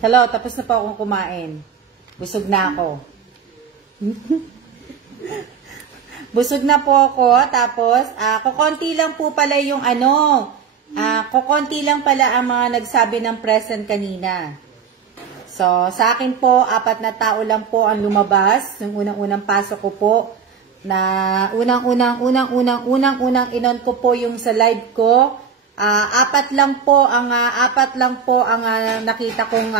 Hello, tapos na po akong kumain. Busog na ako. Busog na po ako. Tapos, kukonti lang po pala yung kukonti lang pala ang mga nagsabi ng present kanina. So, sa akin po, 4 na tao lang po ang lumabas. Yung unang-unang pasok ko po. Na unang-unang inon ko po yung sa live ko. 4 lang po ang nakita kong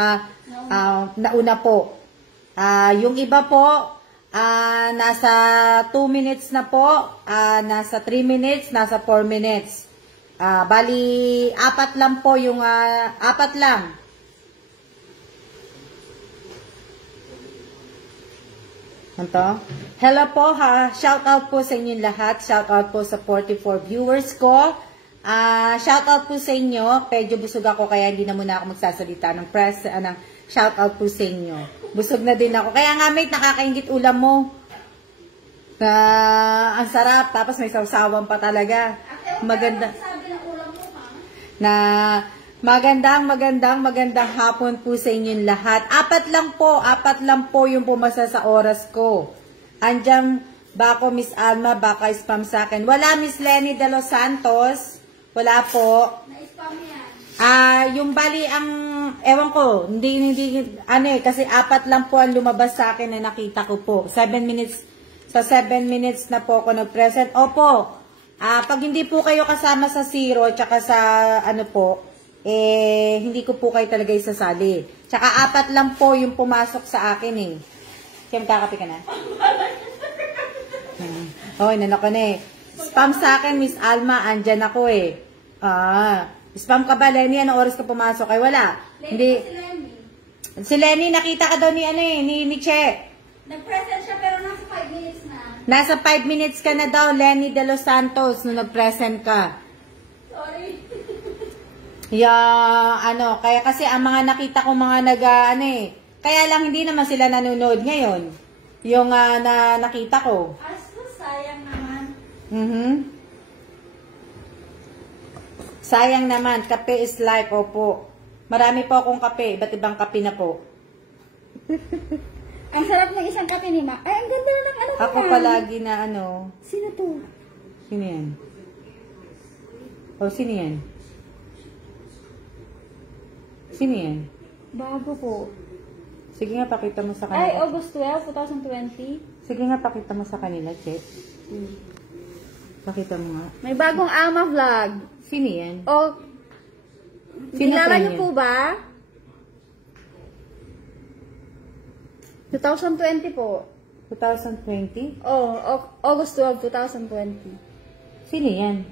nauna po. Yung iba po nasa 2 minutes na po, nasa 3 minutes, nasa 4 minutes. Bali 4 lang po yung 4 lang. Ito. Hello po ha. Shout out po sa inyong lahat. Shout out po sa 44 viewers ko. Shout out po sa inyo. Medyo busog ako kaya hindi na muna ako magsasalita ng press. Shout out po sa inyo. Busog na din ako. Kaya nga mate, nakakaingit ulam mo. Ang sarap. Tapos may sawsawan pa talaga. Maganda. Magandang hapon po sa inyong lahat. 4 lang po yung pumasa sa oras ko. Andiyan ba ako, Miss Alma? Baka spam sa akin. Wala, Miss Lenny de los Santos. Wala po. Na-spam yan. Yung bali ewan ko, kasi 4 lang po ang lumabas sa akin na nakita ko po. 7 minutes, sa 7 minutes na po ako nag-present. Opo, pag hindi po kayo kasama sa 0, tsaka sa hindi ko po kayo talaga isasali. Tsaka 4 lang po yung pumasok sa akin eh. Siyem, kakapi ka na? Nanok ka na eh. Spam sa akin, Miss Alma, andyan ako eh. Spam ka ba, Lenny? Anong oras ka pumasok? Ay, wala. Hindi. Si Lenny, nakita ka daw ni Che. Nag-present siya pero nasa 5 minutes na. Nasa 5 minutes ka na daw, Lenny de los Santos, nung nag-present ka. Sorry. Kaya kasi ang mga nakita ko mga kaya lang hindi naman sila nanonood ngayon. Yung nakita ko. Sayang naman. Sayang naman, kape is life, opo. Marami po akong kape, iba't ibang kape na po. Ang sarap ng isang kape ni Ma. Ay, ang ganda na ng Ako palagi na Sino to? Sino yan? Sino yan? Sino yan? Bago po. Sige nga, pakita mo sa kanila. Ay, August 12, 2020. Sige nga, pakita mo sa kanila, Che. Pakita mo nga. May bagong ama vlog. Sino yan? Kilala niyo po ba? 2020 po. 2020? August 12, 2020. Sino yan?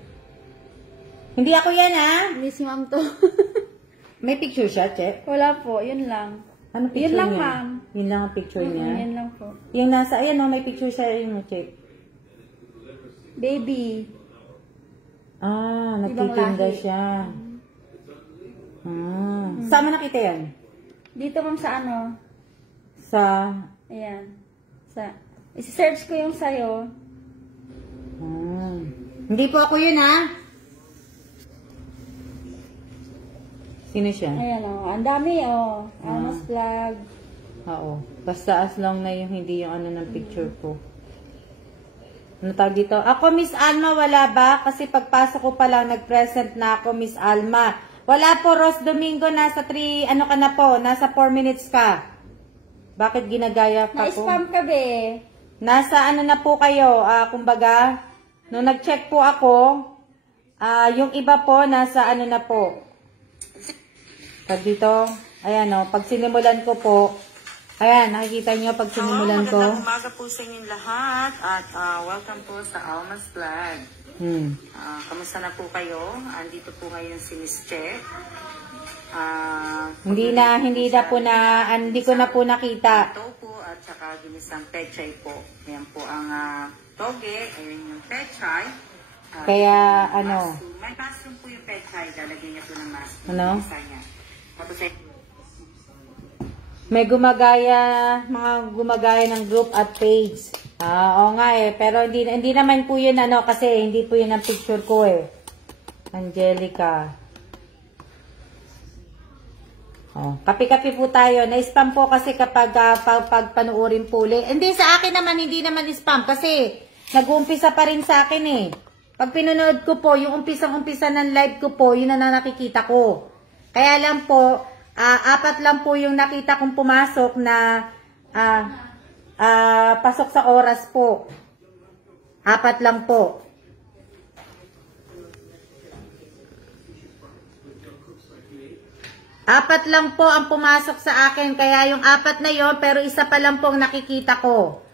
Hindi ako yan, ha? Hindi si Ma'am to. May picture siya, Che? Wala po, yun lang. Ano picture Yun lang, niya? ma'am. Yun lang ang picture niya? Yun lang po. Yung nasa, may picture siya, yun mo, Che. Baby. Nagtitinda siya. Saan mo nakita yan? Dito ma'am sa Sa? Ayan. Isi-search ko yung sayo. Hindi po ako yun, ha? Sino siya? Ayan ang dami Alma's vlog. Oo. Basta as long na yung hindi yung ng picture ko. Ano tawag dito? Ako, Miss Alma, wala ba? Kasi pagpasok ko pa lang, nag-present na ako, Miss Alma. Wala po, Ros Domingo, nasa 3, ka na po? Nasa 4 minutes ka. Bakit ginagaya pa po? Na-spam ka, be. Nasa na po kayo? Kumbaga, nung nag-check po ako, yung iba po, nasa na po? Pag dito, ayan pag sinimulan ko po, ayan, nakikita nyo pag sinimulan ko. Magandang umaga po sa inyong lahat at welcome po sa Alma's Vlog. Kamusta na po kayo? Andito po ngayon si Miss Che. Hindi ko na po nakita. Ito po at saka ginisang pechay po. Ayan po ang toge, ayan yung pechay. Kaya May mushroom po yung pechay, lalagyan niya po ng mushroom. Isa niya. Tapos may mga gumagaya ng group at page. Oo nga pero hindi naman po yun kasi hindi po yun ang picture ko Angelica. Oh, kape-kape po tayo. Na-spam po kasi kapag pag panuorin po ulit. Hindi, sa akin naman, hindi naman spam kasi nag-uumpisa pa rin sa akin eh. Pag pinunood ko po, yung umpisang-umpisa ng live ko po, yun na nakikita ko. Kaya lang po, 4 lang po yung nakita kong pumasok na pasok sa oras po. 4 lang po. Apat lang po ang pumasok sa akin. Kaya yung 4 na yon, pero isa pa lang po ang nakikita ko.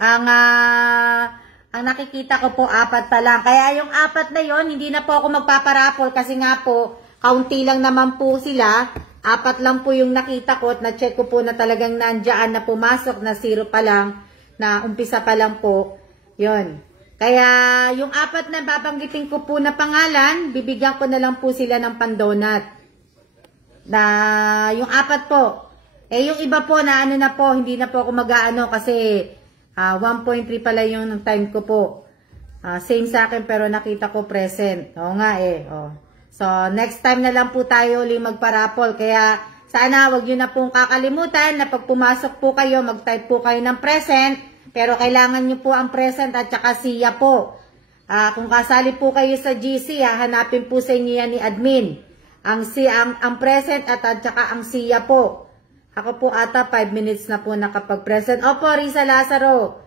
Ang nakikita ko po 4 pa lang. Kaya yung 4 na yon, hindi na po ako magpaparapol kasi nga po, kaunti lang naman po sila. 4 lang po yung nakita ko at na-check ko po na talagang nandiyan na pumasok na 0 pa lang, na umpisa pa lang po. Yon. Kaya yung 4 na babanggitin ko po na pangalan, bibigyan ko na lang po sila ng pandonut. Na yung 4 po. Eh yung iba po na ano na po, hindi na po ako mag-aano kasi 1.3 pala yung time ko po. Same sa akin pero nakita ko present. Oo nga eh. Oh. So next time na lang po tayo ulit magparapol. Kaya sana wag nyo na pong kakalimutan na pag pumasok po kayo, mag-type po kayo ng present. Pero kailangan nyo po ang present at saka siya po. Kung kasali po kayo sa GC, hanapin po sa inyo yan ni admin. Ang present at saka ang siya po. Ako po ata 5 minutes na po nakapag-present. Opo, Risa Lazaro.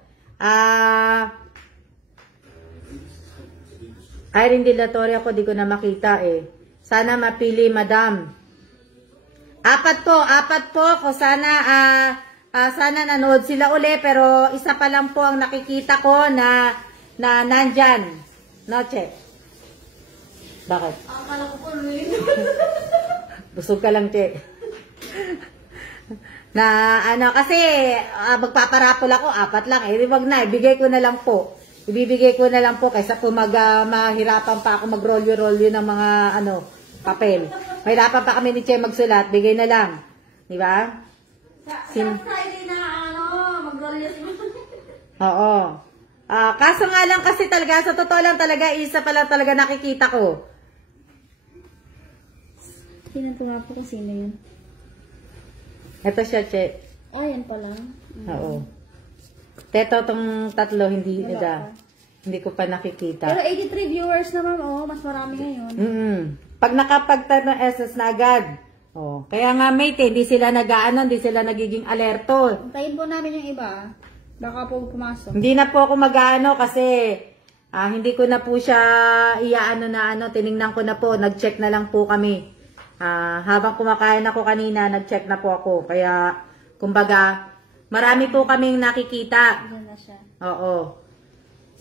Irene Dilatoria ako, di ko na makita eh. Sana mapili, madam. 4 po. Kung sana nanood sila uli, pero isa pa lang po ang nakikita ko na nandyan. No, check. Bakit? Akala ko po Busog ka lang, che. Na ano, kasi magpaparapol ako, 4 lang. Eh, wag na, ibigay ko na lang po. Ibibigay ko na lang po kaysa po mahirapan pa ako mag-rolyo-rolyo ng mga papel. Mahirapan pa kami ni Che magsulat, bigay na lang. Di ba? Sa Friday na mag-rolyo si Oo. Kaso nga lang kasi talaga, sa totoo lang talaga, isa pa lang talaga nakikita ko. Pinatuwa po kung sino yun. Ito siya, Che. Yan pa lang. Oo. Teto, tong 3, hindi Wala pa. Hindi ko pa nakikita. Pero 83 viewers naman, mas marami ngayon. Pag nakapag-type ng SS na agad. Oh. Kaya nga, mate, hindi sila hindi sila nagiging alerto. Antayin po namin yung iba. Baka po pumasok. Hindi na po ako mag-aano kasi hindi ko na po siya tiningnan ko na po, nag-check na lang po kami. Habang kumakain ako kanina, nag-check na po ako. Kaya, kumbaga, marami po kaming nakikita. Diyan na siya. Oo.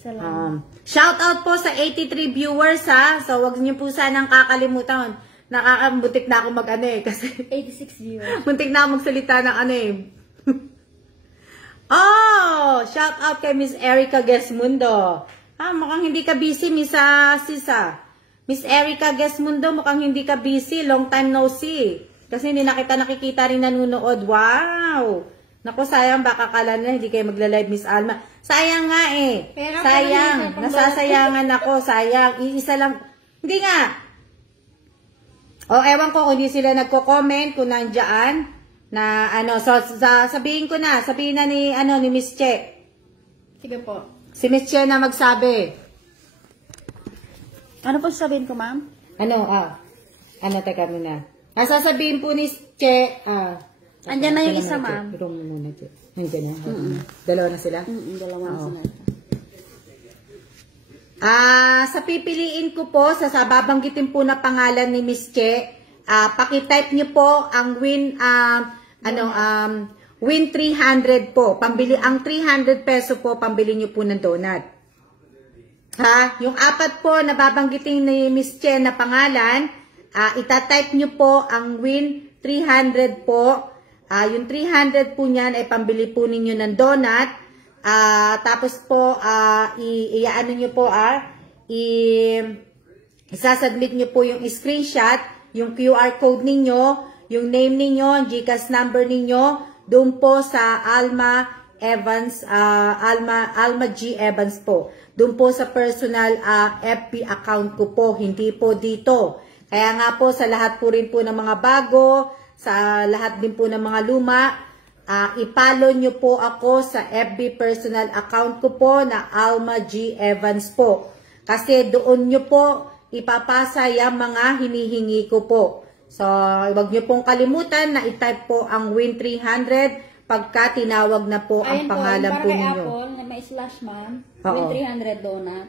Salamat. Shout out po sa 83 viewers ha. So, wag niyo po sanang kakalimutan. Nakakabutik na ako kasi 86 viewers. muntik na ako magsalita ng Oh, shout out kay Miss Erica Gesmundo. Mukhang hindi ka busy, Miss Sisa. Miss Erica Gesmundo, mukhang hindi ka busy. Long time no see. Kasi hindi na kita nakikita rin nanonood. Wow! Naku, sayang, baka kala na hindi kayo magla-live, Miss Alma. Sayang nga eh. Sayang. Nasasayangan ako. Sayang. Iisa lang. Hindi nga. Ewan ko kung hindi sila nagko-comment kung nandiyan. Na so sabihin na ni Miss Che. Sige po. Si Miss Che na magsabi. Ano po sasabihin ko, ma'am? Teka muna. Sasabihin po ni Che, Andyan na yung isa, ma'am. Room muna, Che. Nandiyan na. Dalawa na sila? Dalawa na sila. Sa pipiliin ko po, sa babanggitin po na pangalan ni Miss Che, paki-type niyo po ang win 300 po. Pambili ang 300 peso po, pambili niyo po ng donut. Yung 4 po na babanggitin ni Miss Che na pangalan, ita-type niyo po ang win 300 po. Yung 300 po niyan ay pambili po ninyo ng donut. Tapos po, i-ano niyo po, isasubmit niyo po yung screenshot, yung QR code ninyo, yung name ninyo, ang GCash number ninyo, doon po sa Alma Evans, Alma G. Evans po. Doon po sa personal FB account ko po, hindi po dito. Kaya nga po sa lahat po rin po ng mga bago, sa lahat din po ng mga luma, i-follow nyo po ako sa FB personal account ko po na Alma G. Evans po. Kasi doon nyo po ipapasa yung mga hinihingi ko po. So, huwag nyo pong kalimutan na i-type po ang Win 300 pagka tinawag na po ang pangalan po ninyo. Ayun po, para kay Apple, na may slash ma'am, Oo. Win 300 donut.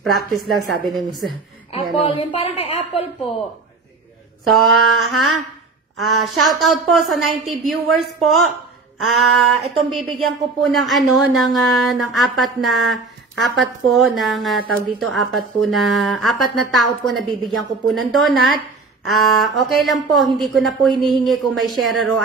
Practice lang, sabi ni Miss. Apple, yung parang kay Apple po. So, shout out po sa 90 viewers po. Itong bibigyan ko po ng ng apat na tao po na bibigyan ko po ng donut. Okay lang po, hindi ko na po hinihingi kung may sharer o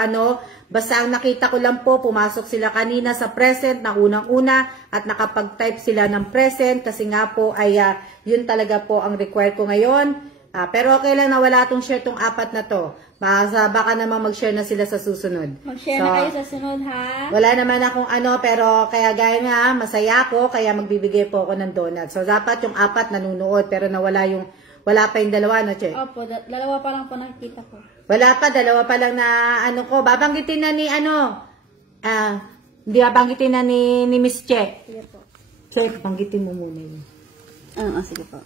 basta ang nakita ko lang po, pumasok sila kanina sa present na unang-una at nakapag-type sila ng present kasi nga po ay yun talaga po ang require ko ngayon. Pero okay lang na wala tong share tong apat na to. Baka naman mag-share na sila sa susunod. Mag-share na kayo sa sunod, ha? Wala naman akong pero kaya gaya nga, masaya ako, kaya magbibigay po ako ng donut. So, dapat yung apat nanunood, pero wala pa yung dalawa, no, Che? Opo, dalawa pa lang po nakikita ko. Wala pa, dalawa pa lang na babanggitin na ni hindi babanggitin na ni Miss Che. Sige po. Che, banggitin mo muna yun. Sige po.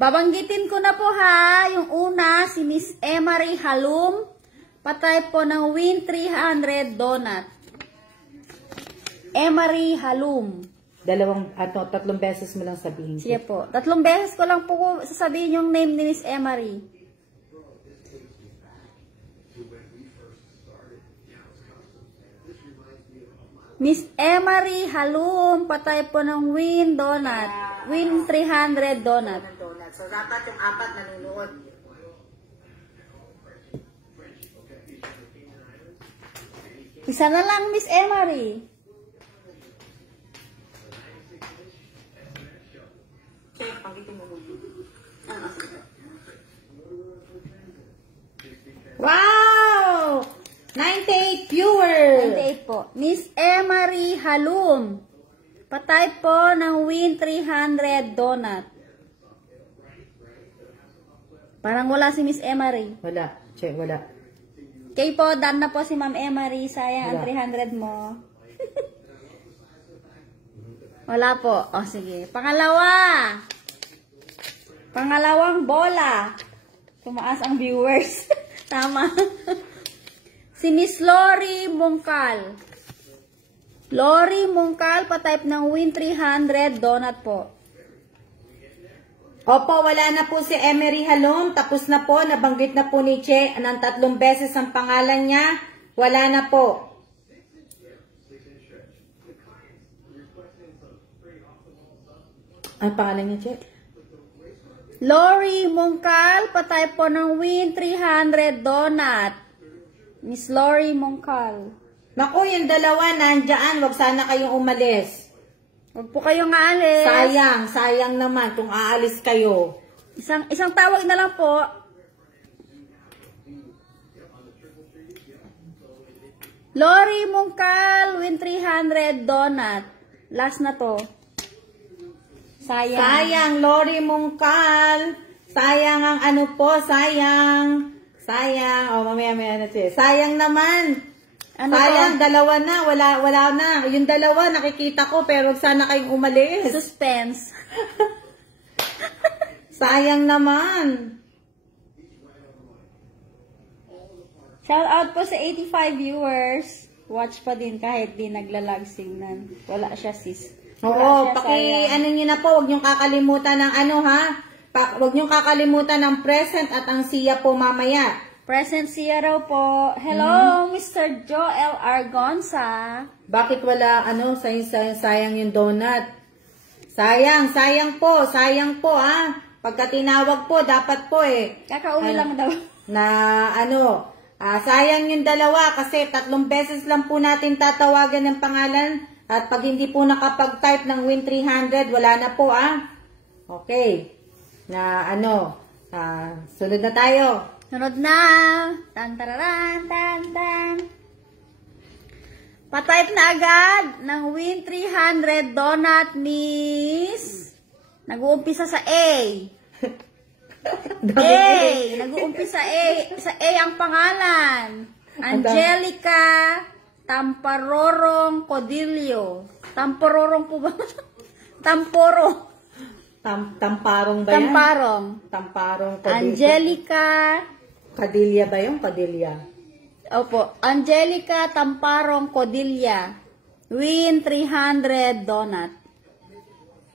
Babanggitin ko na po ha, yung una, si Miss Emery Halum, patay po ng Win 300 donut. Emery Halum. Tatlong beses mo lang sabihin. Sige po. 3 beses ko lang po sasabihin yung name ni Miss Emery. Miss Emery Halum, patay po ng Win donut. Win 300 donut. So, dapat yung apat nanunood. Isa na lang, Miss Emery. Wow! 98 viewers! 98 po. Miss Emery Halum. Patay po ng Win 300 donut. Parang wala si Miss Emery. Wala. Che, wala. Kay po, done na po si Ma'am Emery. Sayang ang Wala. 300 mo. Wala po. O, sige. Pangalawa. Pangalawang bola. Tumaas ang viewers. Tama. Si Miss Lori Mungkal. Lori Mungkal, patype ng Win 300 donut po. Opo, wala na po si Emery Halom. Tapos na po, nabanggit na po ni Che ng 3 beses ang pangalan niya. Wala na po. Ang pangalan niya, Che? Lori Mungkal, patype po ng Win 300 donut. Miss Lori Mungkal. Naku, yung dalawa nandyan. Huwag sana kayong umalis. Huwag po kayong aalis. Sayang naman kung aalis kayo. Isang tawag na lang po. Lori Mungkal, Win 300 donut. Last na to. Sayang, Lori Mungkal. Sayang ang ano po, sayang. O, mamaya na siya. Sayang naman. Ano sayang, to? dalawa na. Wala na. Yung dalawa, nakikita ko, pero sana kayong umalis. Suspense. Sayang naman. Shout out po sa 85 viewers. Watch pa din kahit di naglalag signan. Wala siya sis. Oo, ano nyo na po, huwag nyo kakalimutan ng huwag nyo kakalimutan ng present at ang siya po mamaya. Present siya raw po. Hello, Mr. Joel Argonza. Bakit wala, sayang yung donut? Sayang po, Pagka tinawag po, dapat po Kakauwi lang daw. Sayang yung dalawa kasi 3 beses lang po natin tatawagan ng pangalan at pag hindi po nakapag-type ng Win 300, wala na po, Okay. Sunod na tayo. Sunod na. Tan-tararan, tan-tan. Patype na agad ng Win 300 donut, miss. Nag-uumpisa sa A. A. Nag-uumpisa A. Sa A ang pangalan. Angelica Tamparorong Codillo. Tampororong po ba? Tamporo. Tamparong ba yan? Tamparong. Tamparong. Angelica. Cadilla ba yung Padilla? Opo. Angelica Tamparong Codilla. Win 300 donut.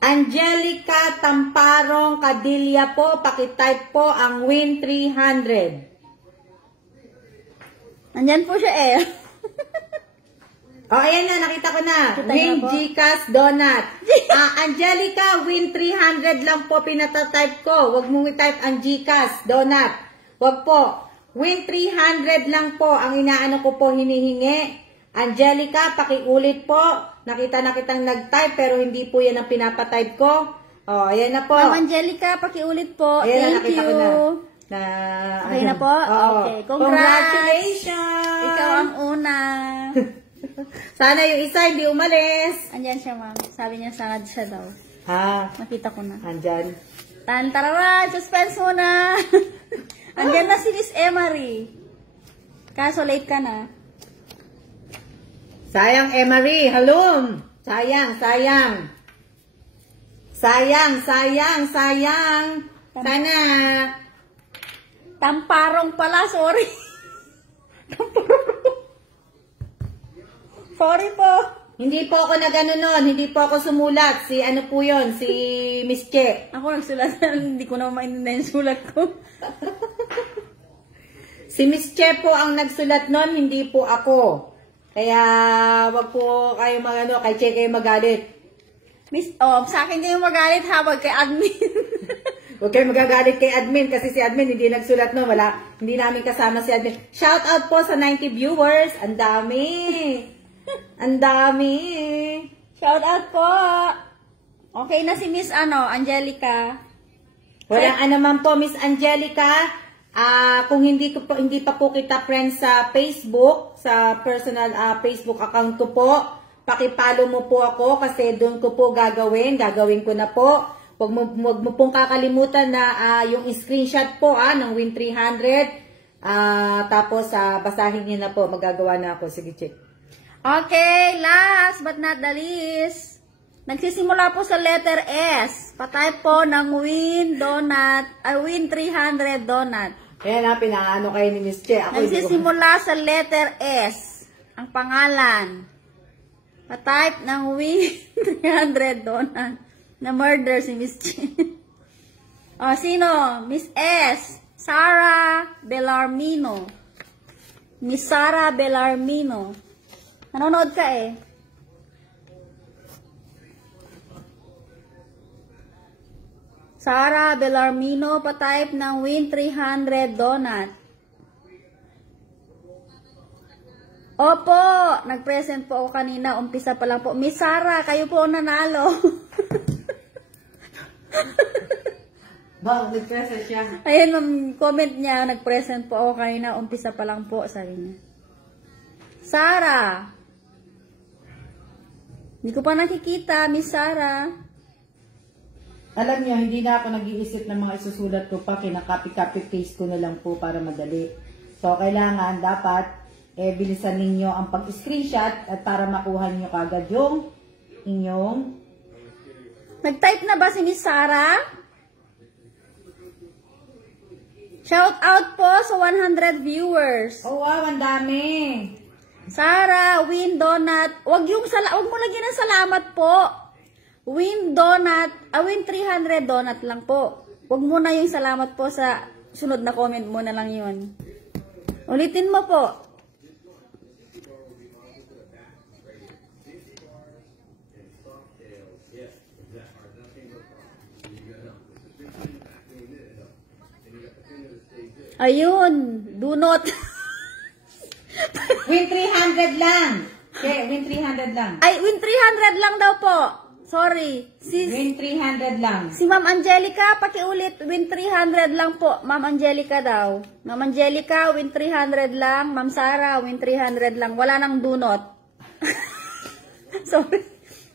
Angelica Tamparong Cadilla po. Pakitype po ang win 300. Nandyan po siya eh. Oh, ayan na, nakita ko na. Kita Win niya po. Gcash Donut. Angelica, win 300 lang po pinatatype ko. Huwag mong i-type ang Gcash Donut. Huwag po. Win 300 lang po ang inaano ko po hinihingi. Angelica, pakiulit po. Nakita na kitang nag-type pero hindi po yan ang pinapatype ko. Oh, ayan na po. Ma'am Angelica, pakiulit po. Ayan na, Thank nakita you. ko na. Okay na po? Oo. Okay. Congratulations! Ikaw ang una. Sana yung isa hindi umalis. Andyan siya, ma'am. Sabi niya, sangad siya daw. Ha? Nakita ko na. Andyan. Tantararan! Suspense muna! Andyan na si Miss Emery. Kaso late ka na. Sayang, Emery. Halom. Sayang, sayang. Sayang, sayang, sayang. Sana. Tamparong pala, sorry. Sorry po. Hindi po ako nag-ano nun. Hindi po ako sumulat. Si ano po yun? Si Miss Che. Ako nagsulat na, hindi ko na maintindihan yung sulat ko. Si Miss Che po ang nagsulat nun. Hindi po ako. Kaya wag po kayo mag-ano. Kay Che kayo magalit. Miss, sa akin kayo magalit habang kay admin. Huwag kayo magagalit kay admin kasi si admin hindi nagsulat no. Wala, hindi namin kasama si admin. Shout out po sa 90 viewers. Ang dami. Ang dami. Shout out po. Okay na si Miss Angelica. Walang naman po, Miss Angelica. Kung hindi pa po kita friends sa Facebook, sa personal Facebook account ko po, paki-follow mo po ako kasi doon ko po gagawin ko na po. Huwag mo pong kakalimutan na yung screenshot po ng Win 300. Tapos basahin niyo na po. Magagawa na ako. Sige, check. Okay, last but not the least. Nagsisimula po sa letter S. Patype po ng Win Donut, Win 300 Donut. Ayan pinaano kayo ni Miss Che. Ako, Nagsisimula sa letter S. Ang pangalan. Patype ng Win 300 Donut. Na murder si Miss Che. Sino? Miss S. Sarah Bellarmino. Miss Sarah Bellarmino. Nanonood ka eh. Sarah Bellarmino, patype ng Win 300 Donut. Opo, nag-present po ako kanina. Umpisa pa lang po. Miss Sarah, kayo po ang nanalo. Bang, nag-present siya. Ayun, ang comment niya, nag-present po ako kanina. Umpisa pa lang po, sabi niya. Sarah. Hindi ko pa nakikita, Miss Sarah. Alam niyo, hindi na ako nag-iisip ng mga isusulat ko pa. Kinaka-copy paste ko na lang po para madali. So, kailangan, dapat, bilisan ninyo ang pag-screenshot at para makuha niyo kagad yung inyong... Nag-type na ba si Miss Sarah? Shout out po sa 100 viewers. Oh, wow, ang dami. Sarah, Win Donut. Wag mo lagyan ng salamat po. Win Donut, Win 300 Donut lang po. Wag mo na yung salamat po sa sunod na comment mo na lang yun. Ulitin mo po. Ayun, do not. Win 300 lang. Okay, win 300 lang. Ay, Win 300 lang daw po. Sorry. Win 300 lang. Si Ma'am Angelica, pakiulit, Win 300 lang po. Ma'am Angelica daw. Ma'am Angelica, Win 300 lang. Ma'am Sarah, Win 300 lang. Wala nang do not. Sorry.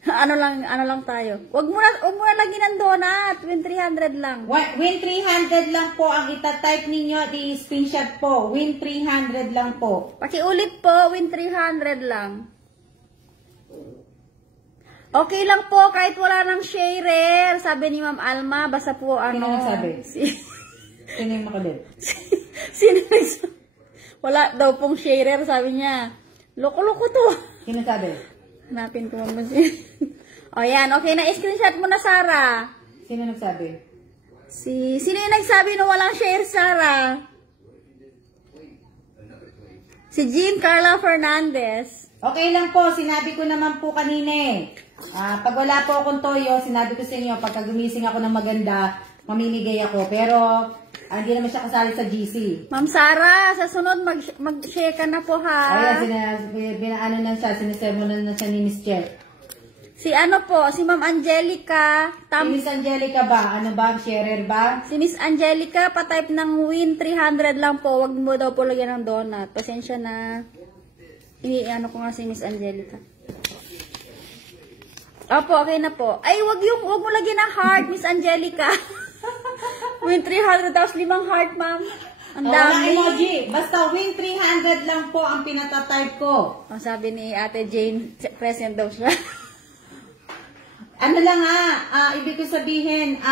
Ano lang tayo. Wag mo na lagyan ng donut. Win 300 lang. Win 300 lang po ang itatype ninyo. I-screenshot po. Win 300 lang po. Pakiulit po, win 300 lang. Okay lang po, kahit wala nang sharer. Sabi ni Ma'am Alma, basta po ano. Sino nagsabi? Sino yung makulit? Sino nagsabi? Wala daw pong sharer, sabi niya. Loko-loko to. Sino sabi? Hanapin ko mo siya. O yan, okay na. Screenshot mo na, Sarah. Sino nagsabi? Sino yung nagsabi na walang share, Sarah? Si Jean Carla Fernandez. Okay lang po, sinabi ko naman po kanina eh. Pag wala po akong toyo, sinabi ko sa inyo, pagka gumising ako ng maganda, mamimigay ako. Pero, hindi naman siya kasali sa GC. Ma'am Sarah, sa sunod mag-share ka na po ha. Ayan, binaano na siya, sinisermonan na siya ni Miss Che. Si ano po, si Ma'am Angelica. Si Miss Angelica ba? Ano ba? Sharer ba? Si Miss Angelica, pa-type ng win 300 lang po. Wag mo daw po lagyan ng donut. Pasensya na. Ano ko nga si Miss Angelica. Opo, okay na po. Ay, wag mo lagyan ng heart, Miss Angelica. Win 300, tapos 5 heart, ma'am. Ang dami. Emoji. Basta win 300 lang po ang pinatatype ko. Ang sabi ni Ate Jane, present daw siya. Ano lang ibig ko sabihin,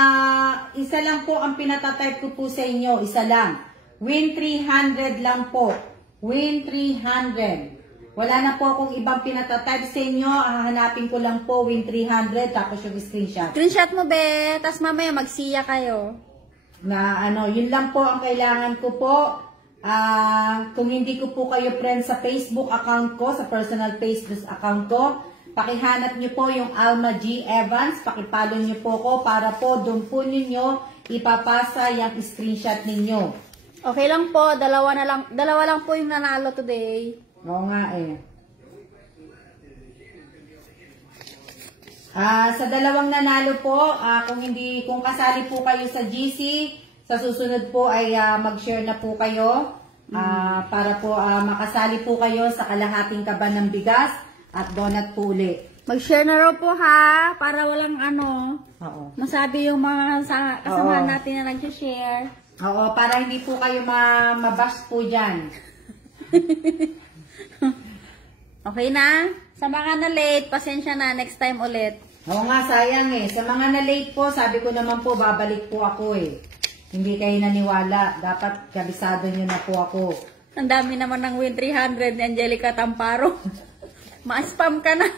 isa lang po ang pinatatype ko po sa inyo. Isa lang. Win 300 lang po. Win 300. Wala na po akong ibang pinatatype sa inyo. Hahanapin ko lang po win 300 tapos yung screenshot. Screenshot mo, be. Tapos mamaya magsiya kayo. Na yun lang po ang kailangan ko po. Kung hindi ko po kayo friend sa Facebook account ko, sa personal Facebook account ko, pakihanap nyo po yung Alma G. Evans, pakipalo nyo po ko para po doon po ninyo ipapasa yung screenshot ninyo. Okay lang po, dalawa lang po yung nanalo today. Oo nga eh. Sa dalawang nanalo po, kung kasali po kayo sa GC, sa susunod po ay mag-share na po kayo para po makasali po kayo sa kalahating kaban ng bigas at donut po uli. Mag-share na raw po ha, para walang Oo. masabi yung mga kasamahan natin na nag-share. Oo, para hindi po kayo mabash po dyan. Okay na? Sa mga na late, pasensya na, next time ulit. Oo nga, sayang eh. Sa mga na-late po, sabi ko naman po, babalik po ako eh. Hindi kayo naniwala. Dapat kabisado nyo na po ako. Ang dami naman ng win 300 ni Angelica Tamparo. Ma-spam ka na.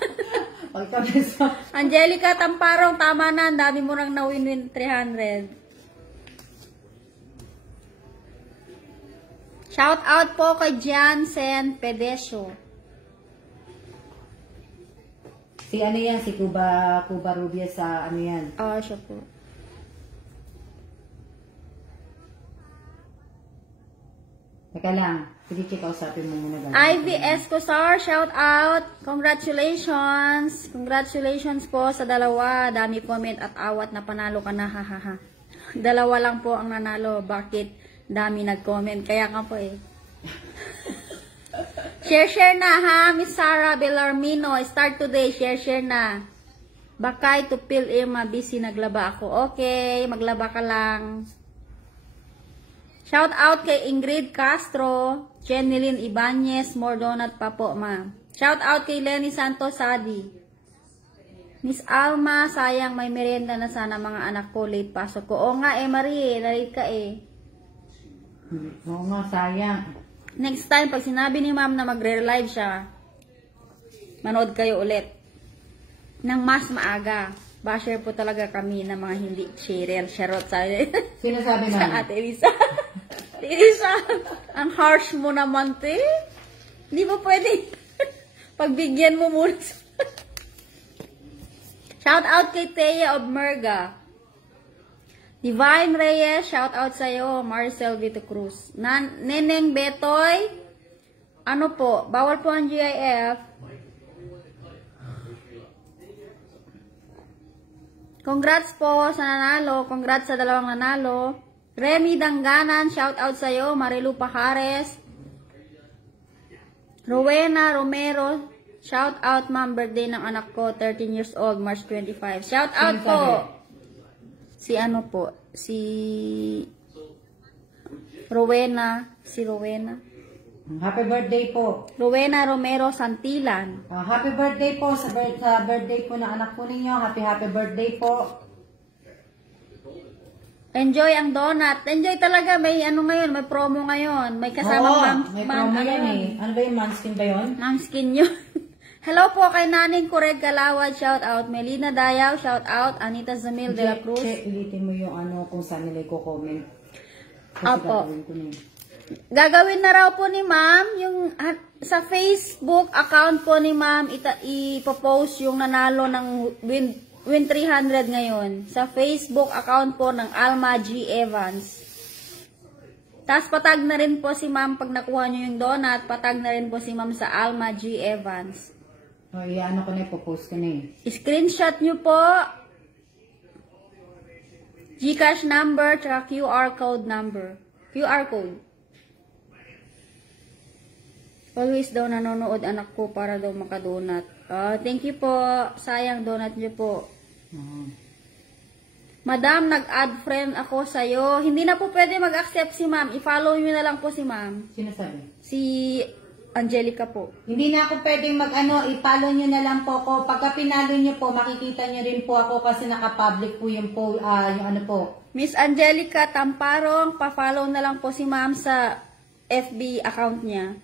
Angelica Tamparo, tama na. Ang dami mo nang na-win 300. Shout out po kay Jansen Pedesio. Si ano yan, si Cuba Rubia sa ano yan. Siya po. Teka lang, sige kausapin mo muna. Ivy Escosar, shout out. Congratulations. Congratulations po sa dalawa. Dami comment at awat na panalo ka na, hahaha. Dalawa lang po ang nanalo. Bakit? Dami nag-comment. Kaya ka po eh. Share na ha, Miss Sarah Bellarmino. Start today, share na. Bakay to Pil Irma, busy naglaba ako. Okay, maglaba ka lang. Shout out kay Ingrid Castro, Jenilyn Ibanez, more donut pa po, ma. Shout out kay Lenny Santos Sadi. Miss Alma, sayang may merienda na sana mga anak ko, late pasok ko. Oo nga Marie, late ka eh. Oo nga, sayang. Next time, pag sinabi ni ma'am na magre-live siya, manood kayo ulit. Nang mas maaga. Basher po talaga kami ng mga hindi sharer. Charot sa Sinasabi sa namin? Ate Elisa. Ate Elisa, ang harsh mo naman, te. Hindi mo pwede. Pagbigyan mo muna. Shout out kay Thea of Merga. Divine Reyes, shout out sa'yo. Marcel Vito Cruz. Neneng Betoy, ano po, bawal po ang GIF. Congrats po sa nanalo. Congrats sa dalawang nanalo. Remy Danganan, shout out sa'yo. Marilu Pajares. Rowena Romero, Shout out, ma'am. Birthday ng anak ko, 13 years old, March 25. Shout out Sino po. sabi? Si ano po? Si Rowena. Si Rowena. Happy birthday po. Rowena Romero Santilan. Happy birthday po sa birthday po ng anak po ninyo. Happy birthday po. Enjoy ang donut. Enjoy talaga. May ano ngayon, may promo ngayon. May kasamang may promo yan eh. Ano ba yung Manskin ba yun? Mamskin yun. Hello po kay Naning Kureg Kalawad. Shout out. Melina Dayaw. Shout out. Anita Zamil de la Cruz. Ulitin mo yung ano kung saan nila i-comment. Kasi Apo. gagawin ko na yun. Gagawin na raw po ni ma'am yung sa Facebook account po ni ma'am ipopost yung nanalo ng Win 300 ngayon. Sa Facebook account po ng Alma G. Evans. Tapos patag na rin po si ma'am pag nakuha nyo yung donut. Patag na rin po si ma'am sa Alma G. Evans. O, ano ko na ipopost ko na eh. Screenshot nyo po. Gcash number tsaka QR code number. QR code. Always daw nanonood anak ko para daw makadonut. Thank you po. Sayang donut niyo po. Madam, nag-add friend ako sa'yo. Hindi na po pwede mag-accept si ma'am. I-follow nyo na lang po si ma'am. Sino sabi? Si Angelica po. Hindi na ako pwedeng i-follow nyo na lang po ako. Pagka pinalo nyo po, makikita nyo rin po ako kasi naka-public po yung ano po. Miss Angelica Tamparong, pa-follow na lang po si ma'am sa FB account niya.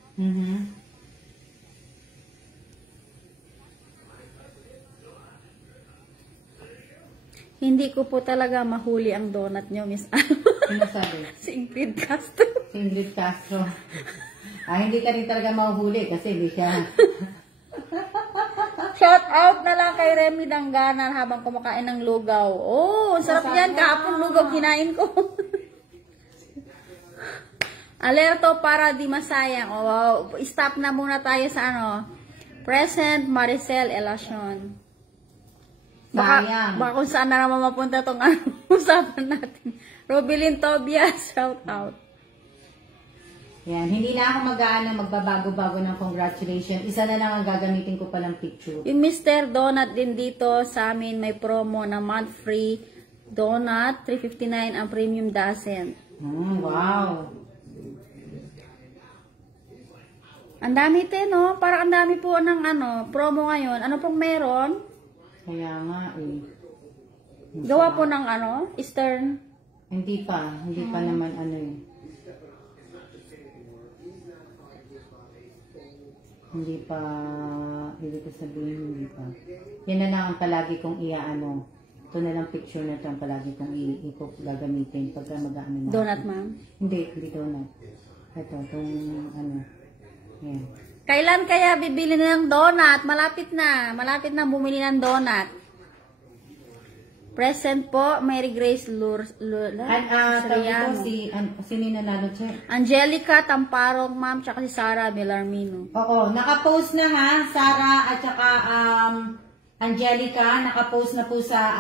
Hindi ko po talaga mahuli ang donut nyo, Miss Alma. Sino sabi? Si Ingrid Castro. Si Ingrid Castro. Hindi ka rin talaga mahuhuli kasi hindi siya. Shout out na lang kay Remy Dangganan habang kumakain ng lugaw. Oh, ang sarap yan. Kahapon lugaw kinain ko. Alerto para di masayang. Oh, stop na muna tayo sa Present Maricel Elacion. Sayang. Baka kung saan na naman mapunta itong usapan natin. Robilyn Tobias, shout out. Yan, hindi na ako magbabago-bago ng congratulations. Isa na lang ang gagamitin ko palang picture. Yung Mr. Donut din dito sa amin may promo na month free donut, $3.59 ang premium dozen. Wow. Ang dami no? Parang ang dami po ng promo ngayon. Ano pong meron? Kaya nga eh. Gawa po ng Eastern. Hindi pa naman Hindi pa, hindi ko sabihin, hindi pa. Yan na lang ang palagi kong ito na lang picture na ito ang palagi kong gagamitin pagka mag-ano na. Donut, ma'am? Hindi donut. Ito, itong yan. Kailan kaya bibili na ng donut? Malapit na bumili ng donut. Present po, Mary Grace Sabi ko sino nanalo siya? Angelica Tamparong, ma'am, tsaka si Sarah Belarmino. Oo, nakapost na ha, Sarah at saka Angelica, nakapost na po sa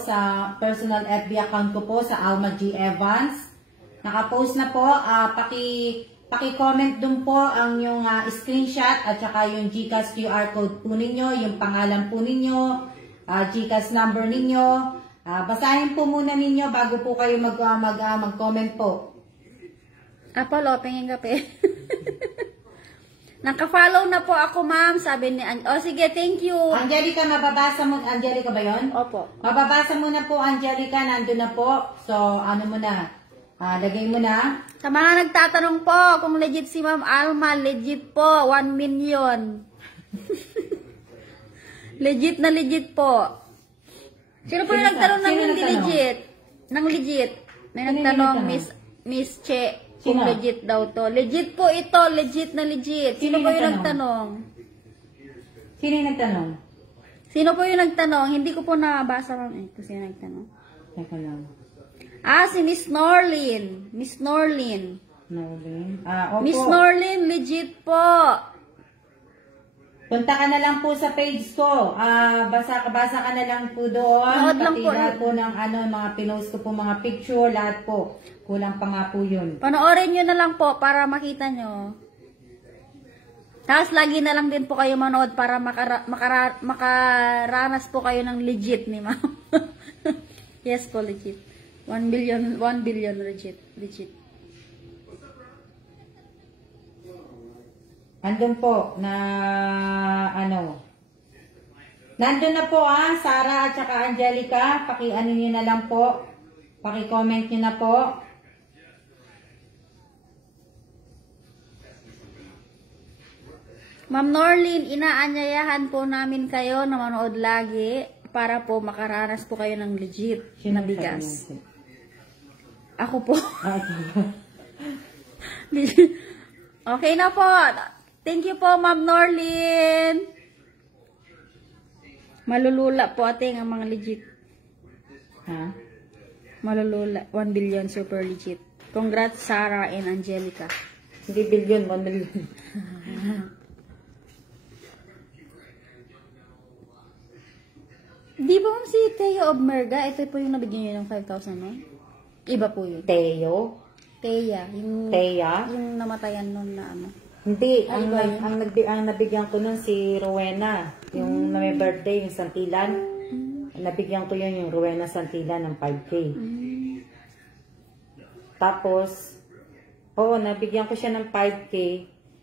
sa personal FB account ko po sa Alma G. Evans. Nakapost na po, paki-comment dun po ang yung screenshot at saka yung GCash QR code po ninyo, yung pangalan po ninyo, GCash number ninyo. Basahin po muna ninyo bago po kayo mag-comment po. Apolo, pingin kape. Naka-follow na po ako, ma'am, sabi ni sige, thank you. Angelica, mababasa mo. Angelica ba yun? Opo. Mababasa mo na po, Angelica, nandun na po. So, mo na. Lagay mo na. Sa mga nagtatanong po kung legit si Ma'am Alma, legit po, 1 million. Legit na legit po. Sino po yung nagtanong ng hindi legit? Nang legit. May nagtanong, Miss Che, kung legit daw to. Legit po ito, legit na legit. Sino po yung nagtanong? Sino yung nagtanong? Sino po yung nagtanong? Hindi ko po nabasa kung sino nagtanong. Teka lang. Si Miss Norlin. Miss Norlin. Opo. Miss Norlin, legit po. Punta ka na lang po sa page ko. Basa ka na lang po doon. Nood lang po. Lahat po ng mga pinost ko po mga picture, lahat po. Kulang pa nga po yun. Panoorin nyo na lang po para makita nyo. Tapos lagi na lang din po kayo manood para makaranas po kayo ng legit ni ma'am. Yes po, legit. 1 billion legit. Andun po na ano. Nandun na po Sarah at saka Angelica. Paki-ano nyo na lang po. Paki-comment nyo na po. Ma'am Norlin, inaanyayahan po namin kayo na manood lagi para po makaranas po kayo ng legit na bigas. Ako po. Okay na po. Thank you po, Ma'am Norlin. Malulula po ating ang mga legit. Ha? Malulula. 1 billion super legit. Congrats, Sarah and Angelica. Hindi billion, 1 million. Di ba si Teo of Merga, ito po yung nabigyan niyo ng 5,000, no? Iba po yun. Teo? Teya. Teya? Yung namatayan nun na ano. Hindi. Ay, Ang nabigyan ko nun si Rowena. Yung na may birthday, yung Santilan. Nabigyan ko yun yung Rowena Santilan ng 5K. Tapos, nabigyan ko siya ng 5K.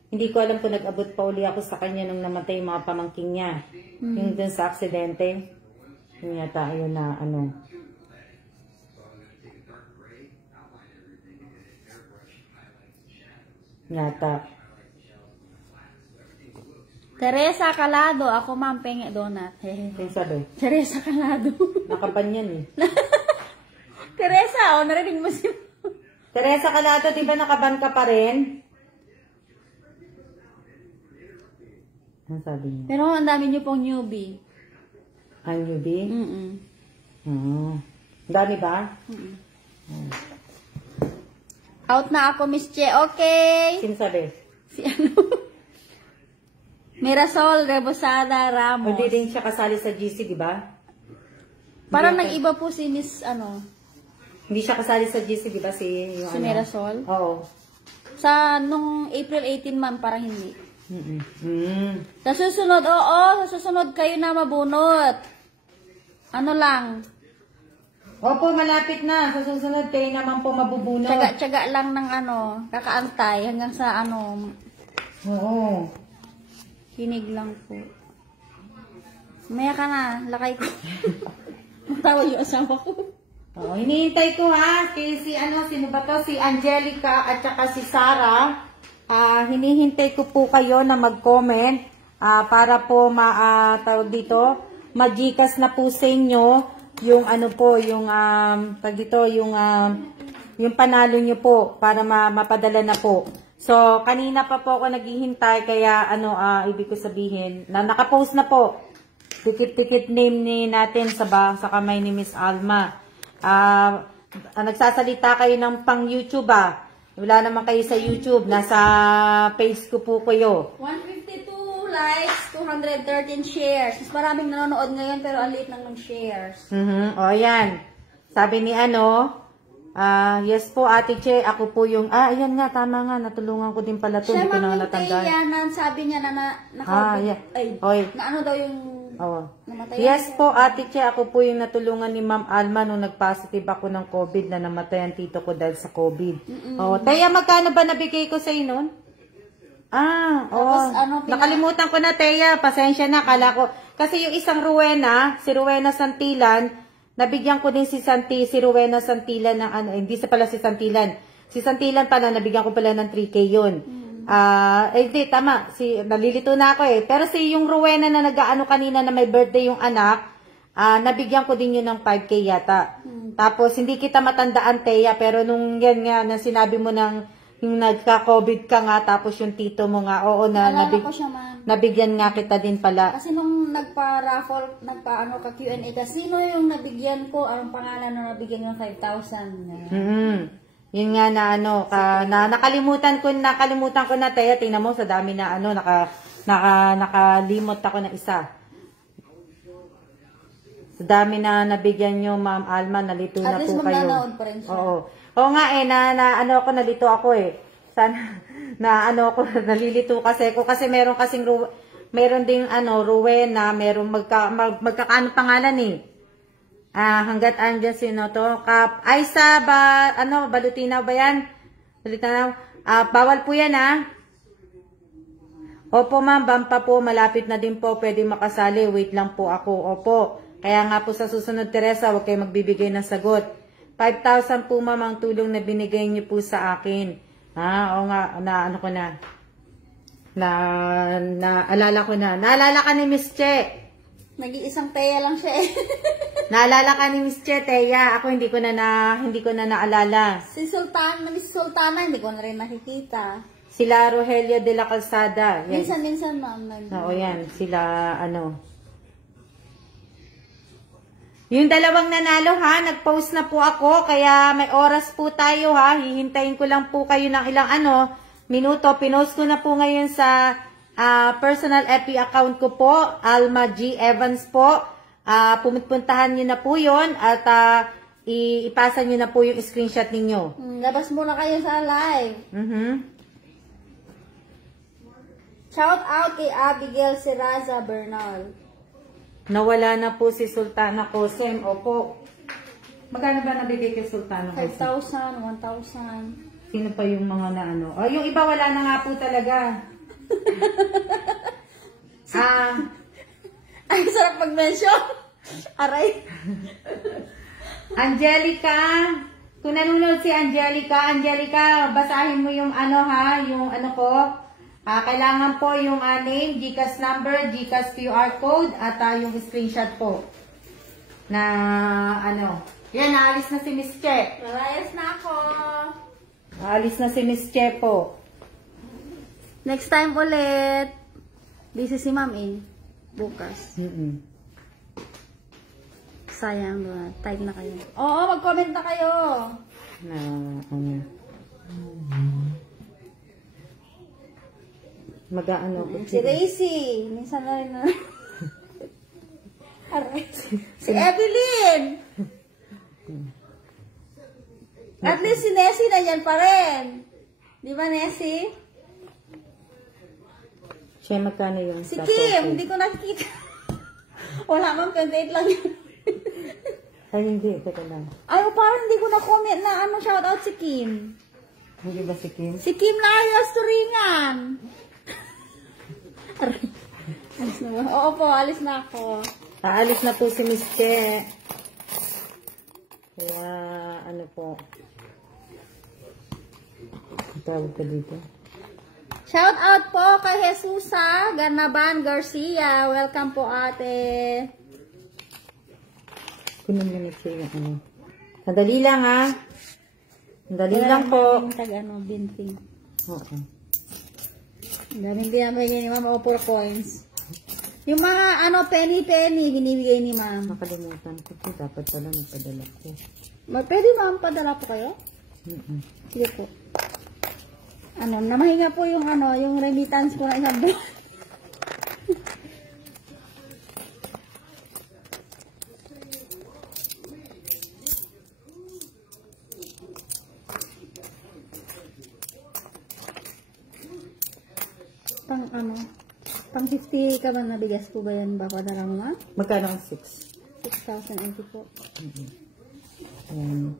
Hindi ko alam kung nag-abot pa uli ako sa kanya nung namatay yung mga pamangking niya. Yung dun sa aksidente. Yung yata ayun na ano. Yata. Teresa Calado. Ako, ma'am, penge donut. Yung sabi. Teresa Calado. Nakabanyan eh. Teresa, narinig mo si... Teresa Calado, di ba nakaban ka pa rin? Ano sabi niya? Pero ang dami niyo pong newbie. Ang newbie? Dami ba? Out na ako, Miss Che. Okay. Sino sabi? Si ano? Mirasol Rebosada Ramos. Hindi din siya kasali sa GC, di ba? Parang nag-iba po si Miss ano. Hindi siya kasali sa GC, di ba? Si Mirasol? Oo. Sa nung April 18, ma'am, parang hindi. Mm. Sa susunod, sa susunod kayo na mabunot. Ano lang. Opo, malapit na. Sa susunod kayo naman po mabubunot. Tsaga-tsaga lang ng ano, kakaantay hanggang sa ano. Oo. Kinig lang po. Maya ka na, lakay ko. Matawag yung asawa ko. Oo, hinihintay ko kay sino ba to? Si Angelica at saka si Sarah. Hinihintay ko po kayo na mag-comment para po tawag dito, mag-Gcash na po sa inyo yung ano po, yung yung panalo nyo po para mapadala na po. So, kanina pa po ako naghihintay kaya ibig ko sabihin na nakapost na po. Tikit-tikit name natin sa kamay ni Miss Alma. Nagsasalita kayo ng pang YouTube Wala naman kayo sa YouTube. Nasa page ko po kayo. 152 likes, 213 shares. Mas maraming nanonood ngayon pero ang liit lang ng shares. O, yan. Sabi ni yes po, Ate Che, ako po yung, ayan nga, tama nga, natulungan ko din pala to. Siya, Hindi ko na ma'am, natandaan. sabi niya na Yeah. ay, Oy. na ano daw yung namatay. Yes po, Ate Che, ako po yung natulungan ni Ma'am Alma nung nag-positive ako ng COVID na namatay ang tito ko dahil sa COVID. Taya, magkano ba nabigay ko sa nun? Tapos, nakalimutan ko na, Teya. Pasensya na, kala ko. Kasi yung isang Rowena, si Rowena Santilan, nabigyan ko din si Rowena Santilan ng hindi pala si Santilan. Si Santilan pala, nabigyan ko pala ng 3K yun. Hindi, tama. Nalilito na ako Pero yung Rowena na nag-aano kanina na may birthday yung anak, nabigyan ko din yun ng 5K yata. Tapos, hindi kita matandaan, Teya, pero nung yan nga, na sinabi mo yung nagka-COVID ka nga, tapos yung tito mo nga, nabigyan nga kita din pala. Kasi nung nagpa-raffle, ka Q&A, sino yung nabigyan ko? Anong pangalan na nabigyan ng 5,000? Yun nga na nakalimutan ko na, Teya, tingnan mo sa dami na nakalimot ako na isa. Sa dami na nabigyan nyo, Ma'am Alma, nalito na po kayo. At least magnanood pa rin siya. Oo nga nalito ako Sana na ano ko, nalilito kasi ko kasi meron kasing meron ding Rowena, meron magkakaano pangalan eh. Hanggat andyan sino to? Aisa ba, Balutinaw ba yan? Balutinaw. Bawal po yan Opo ma'am, bampa po, malapit na din po, pwede makasali, wait lang po ako. Opo. Kaya nga po sa susunod, Teresa, huwag kayo magbibigay ng sagot. 5,000 po ma'am ang tulong na binigay niyo po sa akin. Oo nga, naalala ko na. Naalala ka ni Miss Che. Nag-iisang Teya lang siya eh. Naalala ka ni Miss Che, Teya. Ako hindi ko na naalala. Miss Sultana, hindi ko na rin nakikita. Sila Rogelio de la Calzada. Yes. Minsan, ma'am. Oo, yan. Sila, Yung dalawang nanalo nag-post na po ako, kaya may oras po tayo hihintayin ko lang po kayo ng ilang minuto. Pinost ko na po ngayon sa personal FB account ko po, Alma G. Evans po. Pumuntahan nyo na po yun at ipasa nyo na po yung screenshot ninyo. Labas muna kayo sa live. Shout out kay Abigail Siraza Bernal. Nawala na po si Sultana Cosem. Opo. Magkano ba nabigay kay Sultana Cosem? 5,000, 1,000. Sino pa yung mga yung iba wala na nga po talaga. Ay, sarap mag-mention. Aray. Angelica. Kung nanonood si Angelica, basahin mo yung yung ko. Kailangan po yung name, GCash number, GCash QR code, at yung screenshot po. Na Yan, naalis na si Miss Che. Nalayas na ako. Naalis na si Miss Che po. Next time ulit. Busy si Ma'am bukas. Sayang ba? Type na kayo. Oo, mag-comment na kayo. Si Racy. Minsan na rin si Evelyn. At least si Nessie na yan pa rin. Di ba, Nessie? Siya, magkano yung Si Kim, hindi ko nakikita. Wala man, 28 lang yun. Ay, hindi. Teka lang. Ay, parang hindi ko na-comment na shoutout si Kim. Hindi ba si Kim? Si Kim Larios Turingan. Alis na ba? Oo po, alis na ako. Aalis na po si Miss Che. Kaya, po. Tawag ka dito. Shout out po kay Jesusa Ganaban Garcia. Welcome po ate. Kunin mo na siya Madali lang Madali lang po. Binting. Oo. Daming binabigay ni Ma'am Opor coins. Yung mga penny binibigay ni Ma'am. Nakalimutan ko. Dapat pala nagpadala ko. Pwede Ma'am, padala po kayo? Sige po. Namahinga po yung yung remittance ko na isang buwan. Pang 50 ka ba nabigas po ba yan ba padala mo Ma'am? Magkano ang 6? 6,080 po. 1, 2,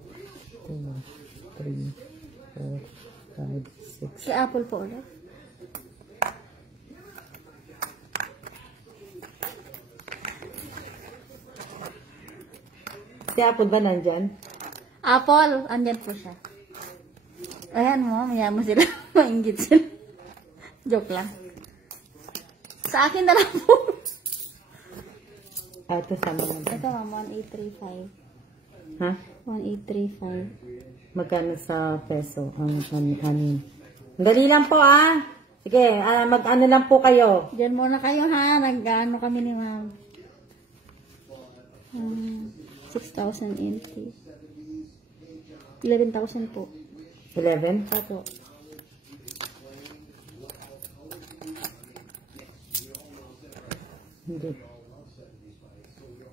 3, 4, 5, 6. Si Apple po ulit. Si Apple ba nandyan? Apple, andyan po siya. Ayan mo, maya mo sila. Maingit sila. Joke lang. Sa akin na lang po. Ito sama mo. Ito Ma'am, 1835. Ha? 1835. Magkano sa peso ang anin? Dali lang po Sige, mag-ano lang po kayo. Diyan muna kayo nag-ano kami ni Ma'am. 6,080. 11,000 po. 11? Opo. Hindi.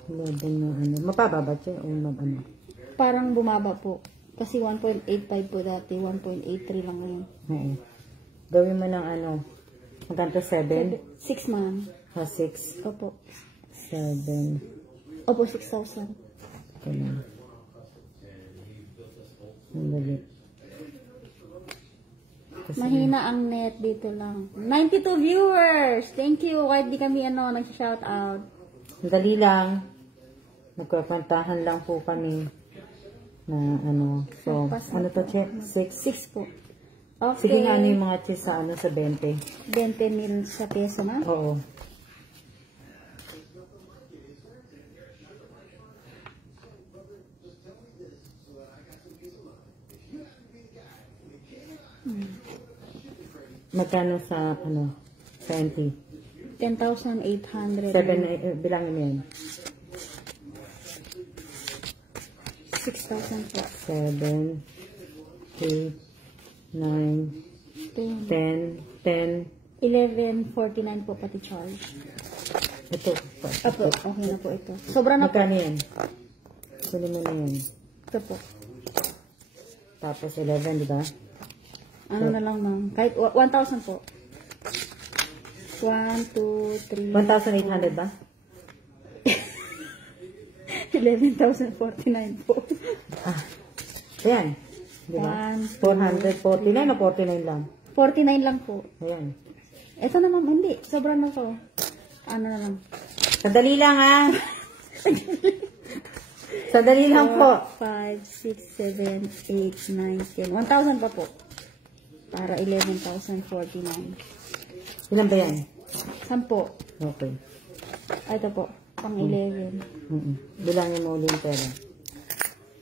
11 na Mapababa siya o Parang bumaba po. Kasi 1.85 po dati. 1.83 lang ngayon. Oo. Gawin mo ng ano. Magkano 7? 6, ma'am. 6. Opo. 7. Opo, 6,000. Ganun. Ang dali. Mahina ang net dito lang. 92 viewers! Thank you. Kahit di kami nag-shout out. Ang dali lang. Nagkakantahan lang po kami na ano. So, ano to, Che? 6? 6 po. Okay. Sige nga, ano yung mga Che sa 20? 20 mil sa peso, ma'am. Oo. Magkano sa 20? 10,800. 7, bilangin mo yan. 6,000 po. 7, 8, 9, 10, 10. 11.49 po pati charge. Ito. Opo, okay na po ito. Sobra na po. Magkano yan? Kunin mo na yan. Ito po. Tapos 11, di ba? Ano na lang, ma'am? Kahit 1,000 po. 1, 2, 3. 1,800 ba? 11,049 po. Ayan. Di ba? 1, 449 o 49 lang? 49 lang po. Ayan. Ito na, ma'am. Hindi. Sobra na to. Ano na lang. Sadali lang, ha? Sadali lang po. 5, 6, 7, 8, 9, 10. 1,000 pa po. Para 11,049. Ilan ba yan? 10 po. Okay. Ito po. Pang 11. Bilangin mo ulit yung pera.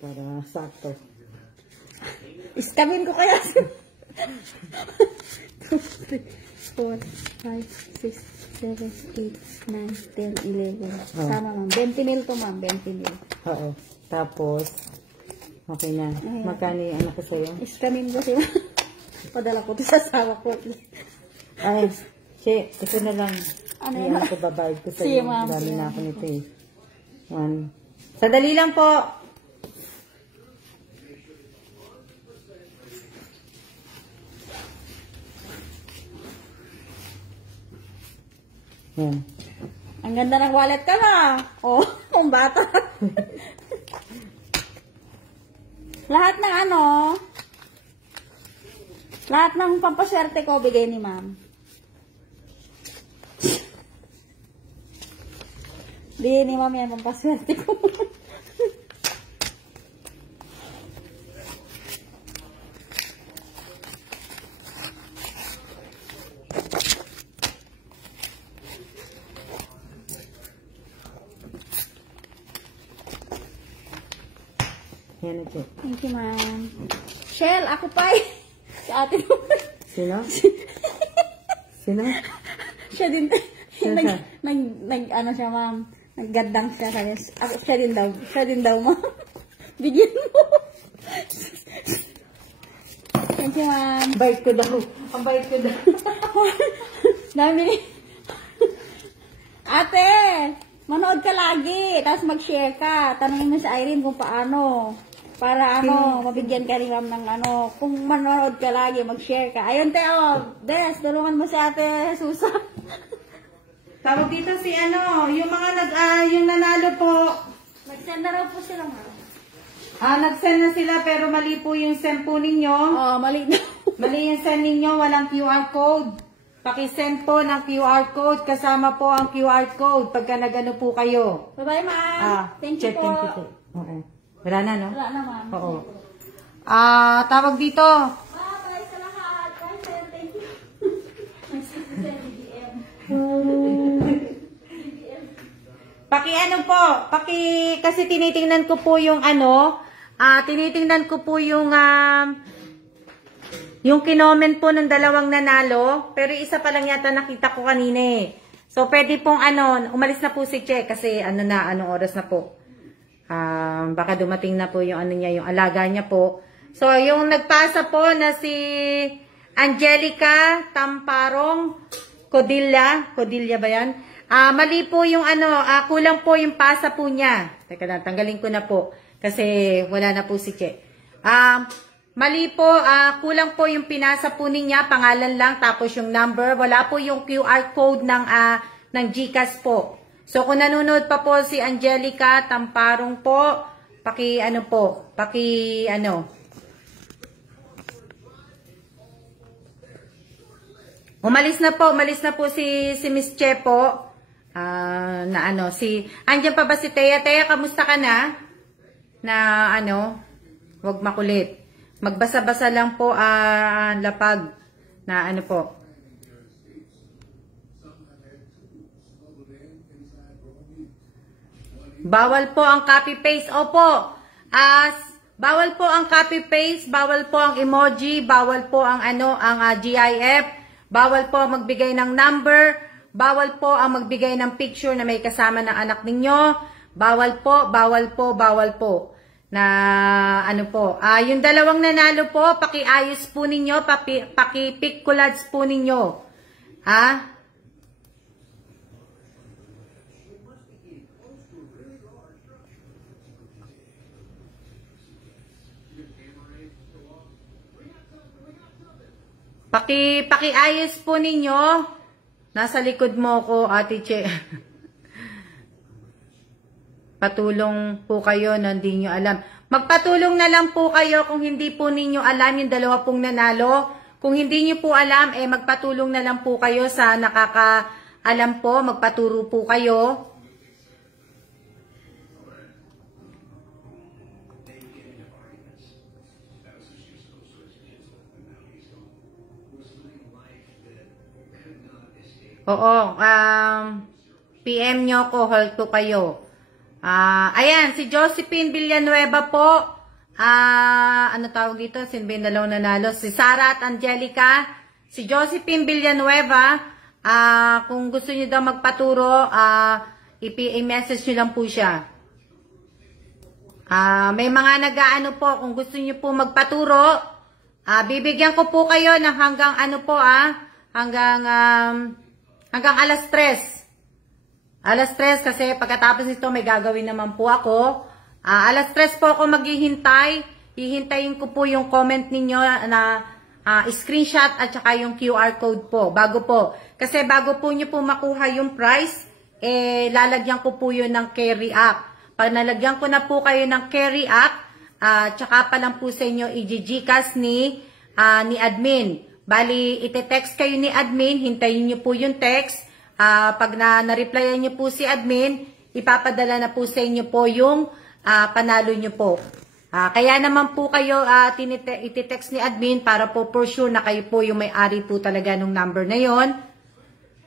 Para sakto. Iskamin ko kaya. 2, 3, 4, 5, 6, 7, 8, 9, 10, 11. Tama, ma'am. 20 mil to, ma'am. 20 mil. Oo. Tapos, okay na. Ayan. Magkano yung anak ko sa'yo? Iskamin ko siya. Padala ko to sa asawa ko. Ay, shit. Ito na lang. Ano Ayan yun? ako babayad ko Sige, sa'yo. ma'am. Dami Sige. na ako nito eh. 1. Sadali lang po. Yan. Ang ganda ng wallet ka na. Oh, kung bata. Lahat ng lahat ng pampaswerte ko, bigay ni ma'am. Bigay ni ma'am yan, pampaswerte ko. Yan ito. Thank you, ma'am. Shell, ako pa eh. Si ate mo. Sino? Sino? Siya din. Sino siya? Ano siya, ma'am. Naggandang siya. Ako, siya din daw, ma'am. Bigyan mo. Thank you, ma'am. Bait ko daw. Ang bait ko daw. Dami. Ate, manood ka lagi. Tapos mag-share ka. Tanungin mo si Irene kung paano. Para mabigyan ka rin ma'am ng kung manood ka lagi, mag-share ka. Ayun, Teo. Des, tulungan mo si Ate Susa. Tawag dito si yung mga yung nanalo po. Mag-send na raw po sila, ma'am. Nag-send na sila pero mali po yung send po ninyo. Oh, mali na. Mali yung send ninyo, walang QR code. Pakisend po ng QR code, kasama po ang QR code pagka nagano po kayo. Bye-bye, ma'am. Thank you check, po. thank you po. Oo. Wala na, no? Wala na, ma'am. Oo. Tawag dito. Bye-bye sa lahat. Bye, sir. Thank you. Kasi tinitingnan ko po yung tinitingnan ko po yung kinoment po ng dalawang nanalo, pero isa pa lang yata nakita ko kanina eh. So, pwede pong umalis na po si Che kasi anong oras na po. Baka dumating na po yung yung alaga niya po. So, yung nagpasa po na si Angelica Tamparong Codilla ba yan? Mali po yung kulang po yung pasa po niya. Teka lang, tanggalin ko na po kasi wala na po si Che. Mali po, kulang po yung pinasa po niya, pangalan lang, tapos yung number. Wala po yung QR code ng GCash po. So, kung nanonood pa po si Angelica Tamparong po, umalis na po si Miss Che po. Andyan pa ba si Thea? Thea, kamusta ka na? Wag makulit. Magbasa-basa lang po, lapag, na po. Bawal po ang copy-paste. Opo. Bawal po ang copy-paste, bawal po ang emoji, bawal po ang GIF, bawal po ang magbigay ng number, bawal po ang magbigay ng picture na may kasama ng anak ninyo. Bawal po. Yung dalawang nanalo po, pakiayos po ninyo, paki-pick collage po ninyo. Pakiayos po ninyo. Nasa likod mo ko, Ate Che. Patulong po kayo na hindi nyo alam. Magpatulong na lang po kayo kung hindi po ninyo alam yung dalawa pong nanalo. Kung hindi nyo po alam, magpatulong na lang po kayo sa nakakaalam po. Magpaturo po kayo. Oo, PM nyo ko, hold ko kayo. Ayan, si Josephine Villanueva po. Ano tawag dito? Sino ba yung dalawang nanalo? Si Sarah at Angelica. Si Josephine Villanueva, kung gusto niyo daw magpaturo, i-message nyo lang po siya. May mga nag-aano po, kung gusto niyo po magpaturo, bibigyan ko po kayo ng hanggang hanggang alas 3. Alas 3 kasi pagkatapos nito may gagawin naman po ako. Alas 3 po ako maghihintay. Hihintayin ko po yung comment ninyo na screenshot at saka yung QR code po. Bago po. Kasi bago po nyo po makuha yung price, lalagyan ko po yun ng carry app. Pag nalagyan ko na po kayo ng carry app, tsaka pa lang po sa inyo i-GCash ni admin. Bali, ite-text kayo ni admin, hintayin nyo po yung text. Pag na-replyan nyo po si admin, ipapadala na po sa inyo po yung panalo nyo po. Kaya naman po kayo iti-text ni admin para po for sure na kayo po yung may-ari po talaga ng number na yon.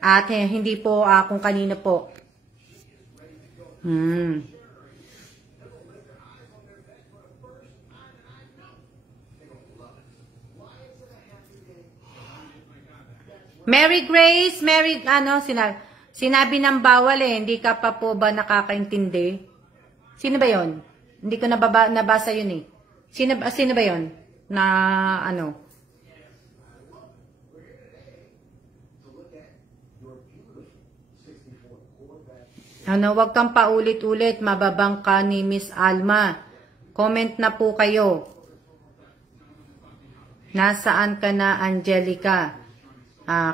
At hindi po kung kanino po. Mary Grace, sinabi ng bawal hindi ka pa po ba nakakaintindi? Sino ba yon? Hindi ko nabasa yun eh. Sino ba yon? Na wag kang paulit-ulit, mababang ka ni Miss Alma. Comment na po kayo. Nasaan ka na, Angelica?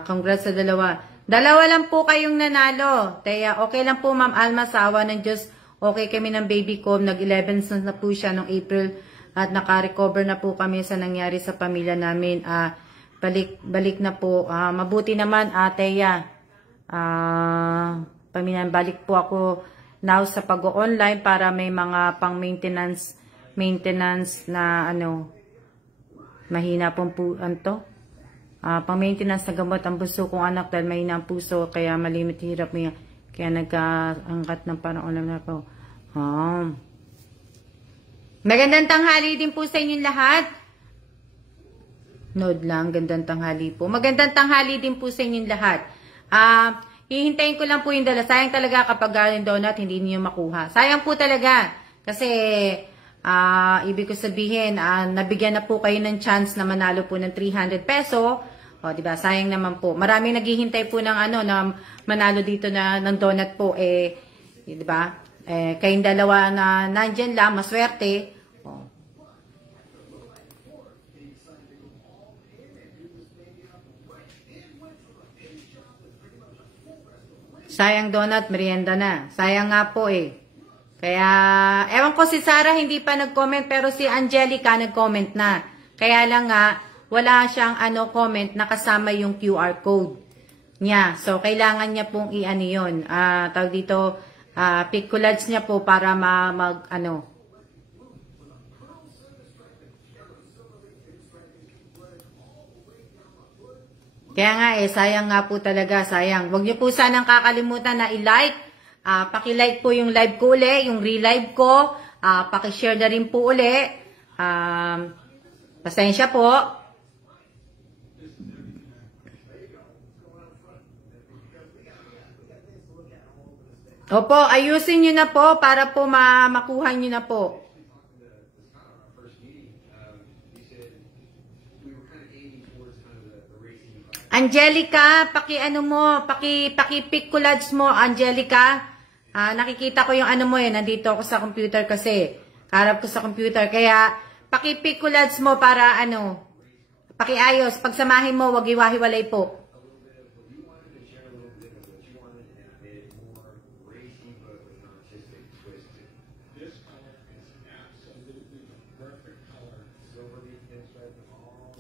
Congrats sa dalawa. Dalawa lang po kayong nanalo. Kaya okay lang po, Ma'am Alma, sa awa ng Diyos. Okay kami ng baby ko. Nag-11 na po siya noong April. At naka-recover na po kami sa nangyari sa pamilya namin. Balik na po. Mabuti naman, Teya. Balik po ako now sa pag-online para may mga pang-maintenance na mahina pong pang-maintenance na gamot ang puso kong anak dahil mahina ang puso kaya malimit hirap niya. Kaya nagkaangkat ng panahon na po. Magandang tanghali din po sa inyong lahat. Nod lang, gandang tanghali po. Magandang tanghali din po sa inyong lahat. Hihintayin ko lang po yung dala. Sayang talaga kapag galing donut, hindi niyo makuha. Sayang po talaga. Kasi, ibig ko sabihin, nabigyan na po kayo ng chance na manalo po ng 300 peso. O, diba? Sayang naman po. Maraming naghihintay po ng na manalo dito ng donut po. Diba? Kayong dalawa na nandyan lang, maswerte. O. Sayang donut, merienda na. Sayang nga po eh. Kaya, ewan ko si Sarah hindi pa nag-comment, pero si Angelica nag-comment na. Kaya lang nga, wala siyang comment na kasama yung QR code niya. So, kailangan niya pong i-ano yun. Tawag dito, pick collage niya po para Kaya nga sayang nga po talaga, sayang. Huwag niyo po sanang kakalimutan na i-like. Paki-like po yung live ko uli, yung re-live ko. Paki-share na rin po uli. Pasensya po. Opo, ayusin nyo na po para po makuha nyo na po. Angelica, paki-pick collage mo, Angelica. Nakikita ko yung mo nandito ako sa computer kasi. Harap ko sa computer. Kaya, paki-pick collage mo para pakiayos. Pagsamahin mo, wag iwahiwalay po.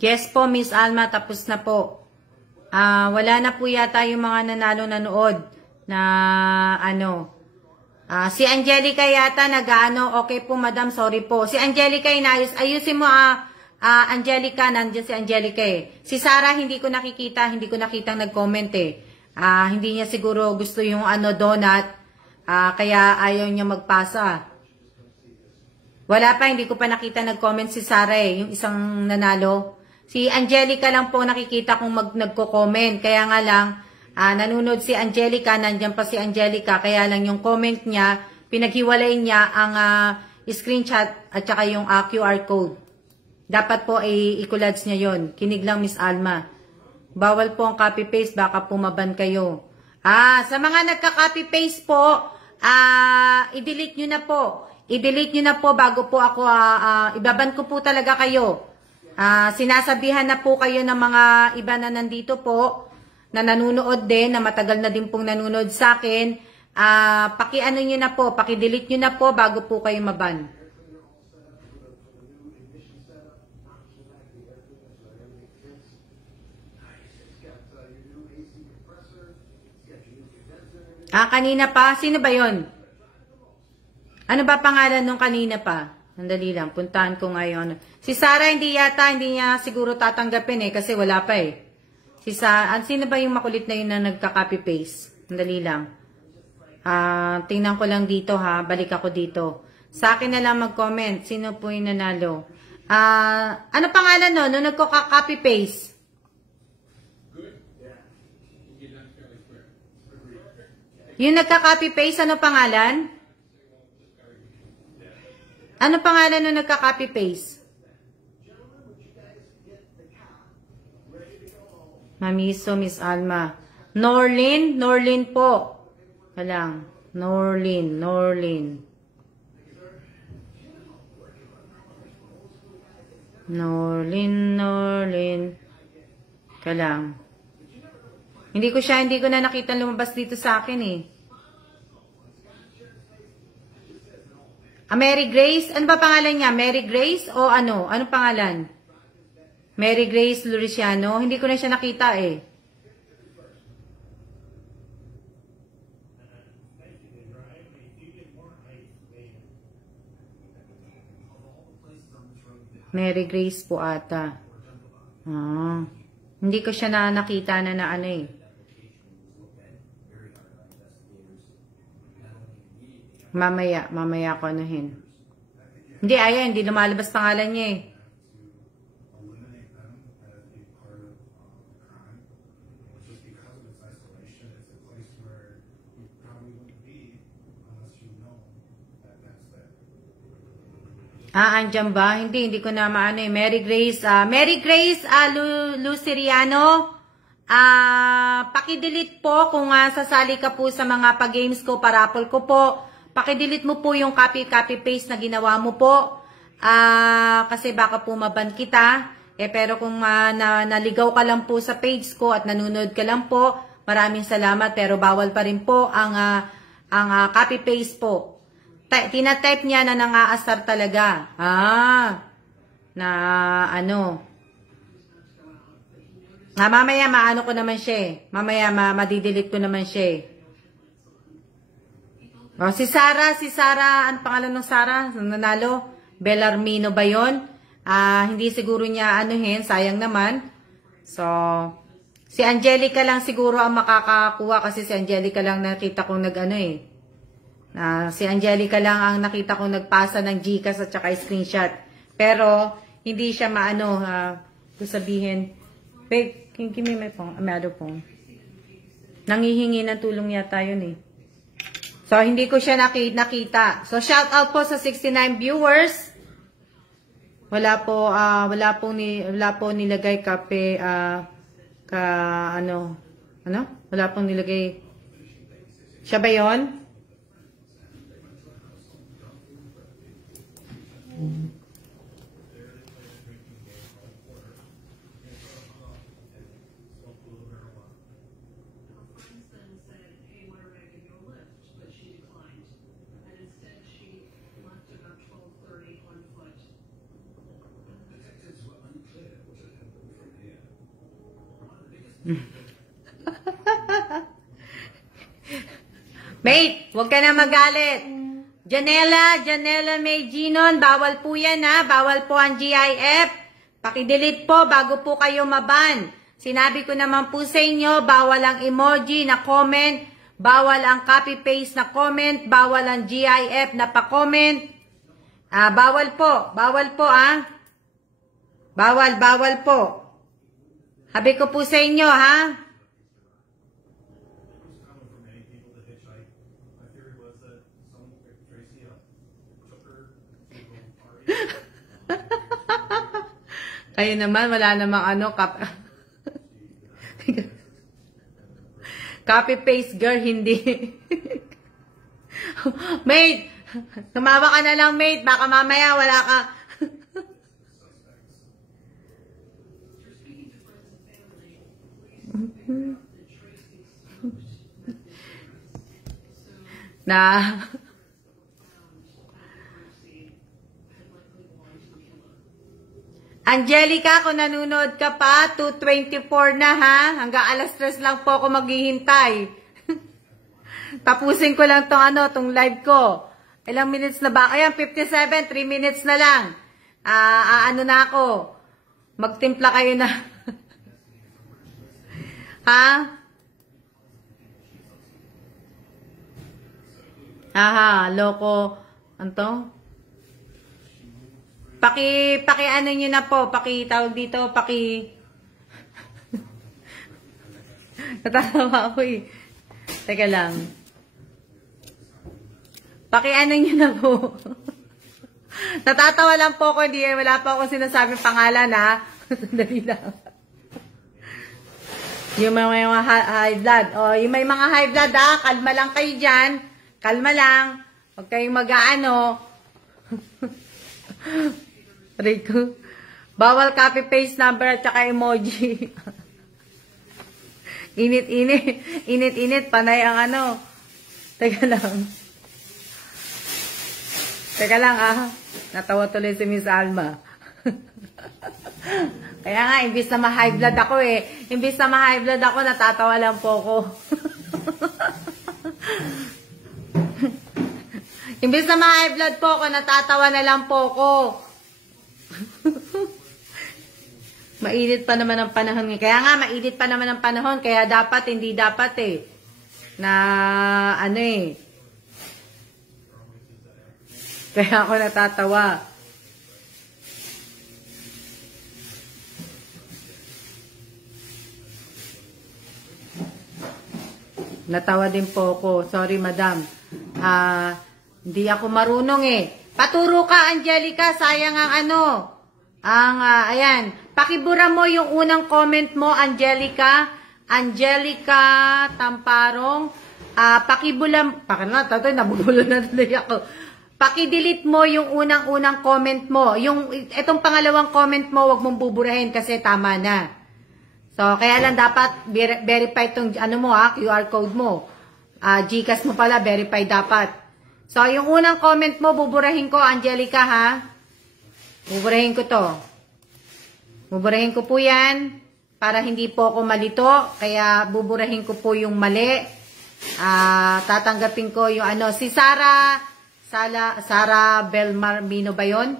Yes po, Miss Alma, tapos na po. Wala na po yata yung mga nanood na si Angelica yata okay po madam, sorry po. Si Angelica ayusin mo Angelica, nandiyan si Angelica eh. Si Sarah hindi ko nakitang nag-comment eh. Hindi niya siguro gusto yung donut, kaya ayaw niya magpasa. Wala pa, hindi ko pa nakita nag-comment si Sarah eh, yung isang nanalo. Si Angelica lang po nakikita kung nagko-comment. Kaya nga lang, nanonood si Angelica, nandiyan pa si Angelica. Kaya lang yung comment niya, pinaghiwalay niya ang screenshot at saka yung QR code. Dapat po ay i-collage niya yon. Kinig lang, Miss Alma. Bawal po ang copy-paste, baka pumaban kayo. Sa mga nagka-copy-paste po, i-delete nyo na po. I-delete nyo na po bago po ako, ibaban ko po talaga kayo. Sinasabihan na po kayo ng mga iba na nandito po, na nanunood din, na matagal na din pong nanunood sa akin. Paki-ano nyo na po, paki-delete nyo na po bago po kayo maban. Kanina pa? Sino ba yon? Ano ba pangalan nung kanina pa? Sandali lang, puntahan ko ngayon. Si Sarah hindi niya siguro tatanggapin eh, kasi wala pa eh. Sino ba yung makulit na yun na nagka-copy-paste? Sandali lang. Tingnan ko lang dito ha, balik ako dito. Sa akin na lang mag-comment, sino po yung nanalo? Ano pangalan no, nung nagka-copy-paste? Yung nagka-copy-paste, ano pangalan? Ano pangalan nung nagka-copy-paste? Mamiso, Miss Alma. Norlin? Norlin po. Walang. Norlin. Norlin. Kalang. Hindi ko na nakita lumabas dito sa akin eh. Mary Grace? Ano ba pangalan niya? Mary Grace o ano? Anong pangalan? Mary Grace Luriciano? Hindi ko na siya nakita eh. Mary Grace po ata. Hindi ko siya nakita na ano eh. Mamaya ko anuhin. Hindi, ayan, hindi lumalabas pangalan niya eh. Andyan ba? Hindi ko na maano eh. Mary Grace Luceriano. Paki-delete po kung sasali ka po sa mga pag-games ko, parapol ko po. Paki-delete mo po yung copy-paste na ginawa mo po. Kasi baka po maban kita. Pero kung naligaw ka lang po sa page ko at nanonood ka lang po, Maraming salamat, pero bawal pa rin po ang copy-paste po. Tina-type niya na nangaasar talaga. Na ano. Mamaya maano ko naman siya eh. Mamaya madidelete ko naman siya eh. Oh, si Sara, ano pangalan ng Sara? Nanalo? Bellarmino ba yun? Hindi siguro niya anuhin, sayang naman. So, si Angelica lang siguro ang makakakuha kasi si Angelica lang nakita kong nag-ano eh. Si Angelica lang ang nakita kong nagpasa ng Gcash at saka screenshot. Pero, hindi siya maano, sabihin, wait, give me my phone, another phone. Nangihingi ng tulong yata yun eh. So, hindi ko siya nakita. So, shout out po sa 69 viewers. Wala po nilagay kape, wala pong nilagay. Siya ba yun? Mate, huwag ka na magalit. Janela May Ginon, bawal po yan ha. Bawal po ang GIF. Pakidelete po bago po kayo maban. Sinabi ko naman po sa inyo, bawal ang emoji na comment, bawal ang copy-paste na comment, bawal ang GIF na pa-comment. Bawal po ha. Bawal po. Sabi ko po sa inyo ha. Kayo naman, wala namang ano, copy-paste girl, hindi. Mate, tumawa ka na lang, mate. Baka mamaya wala ka. Angelica, kung nanonood ka pa, 2:24 na ha. Hanggang alas 3 lang po ako maghihintay. Tapusin ko lang tong live ko. Ilang minutes na ba? Ayan, 57, 3 minutes na lang. Ano na ako? Magtimpla kayo na. Ha? Loko. Anto? Paki ano nyo na po, tawag dito, natatawa ako eh. Teka lang. Ano nyo na po. Natatawa lang po ako, wala pa akong sinasabing pangalan ha. Sandali lang. Yung mga high blood. Yung may mga high blood ha, kalma lang kayo dyan. Kalma lang. Huwag kayong mag-aano. Rico. Bawal copy-paste number at saka emoji. Init, panay ang ano. Teka lang natawa tuloy si Miss Alma. Kaya nga, imbis na ma-high blood ako natatawa lang po ako. Imbis na ma-high blood po ako, natatawa na lang po ako. Mainit pa naman ang panahon. Kaya nga, mainit pa naman ang panahon. Kaya dapat, hindi dapat na ano Kaya ako natatawa. Natawa din po ako. Sorry, madam. Hindi ako marunong Paturo ka, Angelica. Sayang ang ano. Ayan. Pakibura mo yung unang comment mo, Angelica. Angelica Tamparong. Nabubulan na tuloy ako. Paki-delete mo yung unang comment mo. Itong pangalawang comment mo, wag mong buburahin kasi tama na. So, kaya lang dapat verify itong ano mo QR code mo. GCash mo pala, verify dapat. So, yung unang comment mo, buburahin ko, Angelica, ha? Buburahin ko to. Buburahin ko po yan para hindi po ako malito. Kaya buburahin ko po yung mali. Tatanggapin ko yung ano. Si Sara Belmarmino ba yun?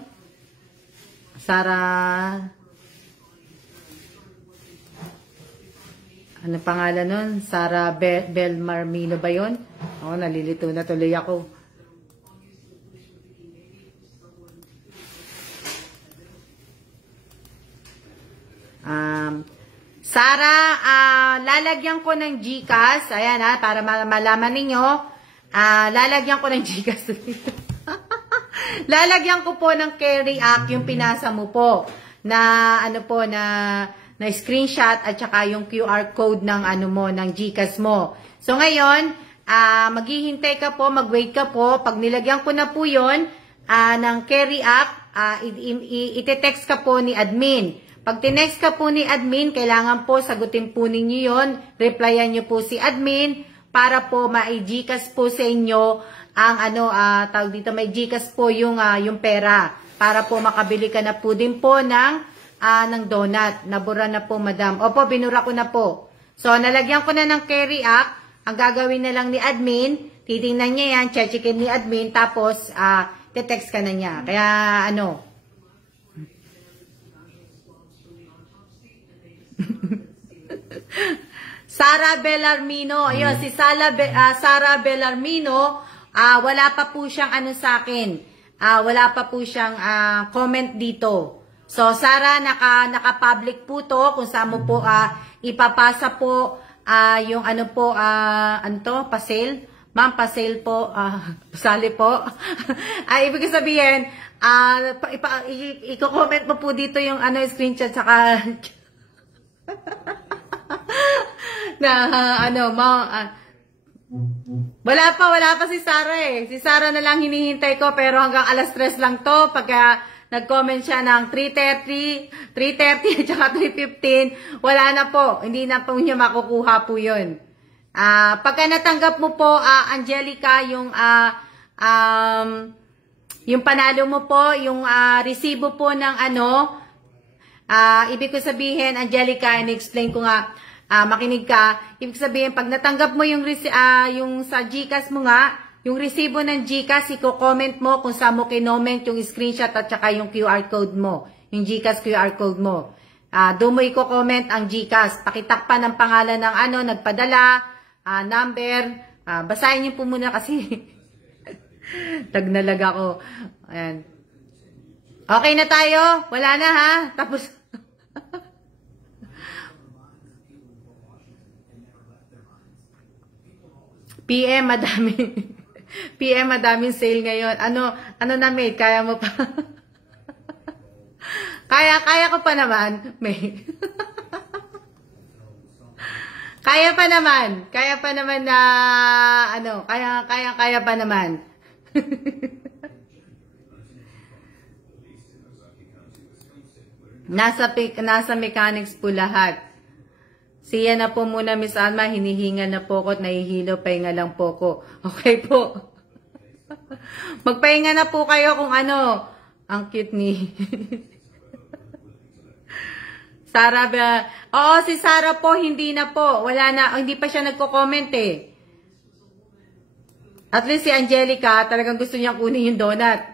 Ano pangalan nun? Sara Belmarmino ba yun? Nalilito na tuloy ako. Sara, lalagyan ko ng GCash. Ayan para malaman ninyo. Lalagyan ko ng GCash. Lalagyan ko po ng carry act yung pinasa mo po. Na ano po, na screenshot at saka yung QR code ng ano mo, ng GCash mo. So ngayon, maghihintay ka po, mag-wait ka po. Pag nilagyan ko na po yun, ng carry act, ite-text ka po ni admin. Pag tinext ka po ni admin, kailangan po sagutin po ninyo yun. Replyan nyo po si admin para po ma-GCash po sa inyo ang ano, tawag dito, may GCash po yung pera. Para po makabili ka na po din po ng donut. Nabura na po, madam. Opo, binura ko na po. So, nalagyan ko na ng carry act. Ang gagawin na lang ni admin, titingnan niya yan, checkin ni admin, tapos te-text ka na niya. Kaya ano, Sara Bellarmino, ayun, si Sara Bellarmino, wala pa po siyang ano sa akin, wala pa po siyang comment dito. So, Sara, naka-public po to, kung saan mo po ipapasa po yung ano po, ano to, pa-sale. Ma'am, pa-sale po, pasali po. Ibig sabihin, i-comment mo po dito yung ano, screenshot, saka na ano, wala pa si Sara eh. Si Sara na lang hinihintay ko, pero hanggang alas 3 lang to. Pagka nag-comment siya ng 3:30 at saka 3:15, wala na po. Hindi na po niya makukuha po yun. Pagka natanggap mo po, Angelica, yung panalo mo po, yung resibo po ng ano, ibig ko sabihin, Angelica, in-explain ko nga, makinig ka, ibig sabihin, pag natanggap mo yung sa GCash mo nga, yung resibo ng GCash, i-comment mo kung saan mo kinoment yung screenshot at saka yung QR code mo, yung GCash QR code mo. Doon mo i-comment ang GCash, pakitakpan ng pangalan ng ano, nagpadala, number, basahin niyo po muna kasi tagnalag ako. Ayan. Okay na tayo? Wala na ha? Tapos PM, madaming sale ngayon. Ano na, mate? Kaya mo pa? kaya ko pa naman, mate. Kaya pa naman na, ano, kaya pa naman. Nasa mechanics po lahat. Siya na po muna, Miss Alma, hinihinga na po ko at nahihilo, pahinga lang po ko. Okay po. Magpahinga na po kayo kung ano. Ang cute ni Sara. Oo, si Sara po, hindi na po. Wala na, hindi pa siya nagko-comment eh. At least si Angelica, talagang gusto niyang kunin yung donut.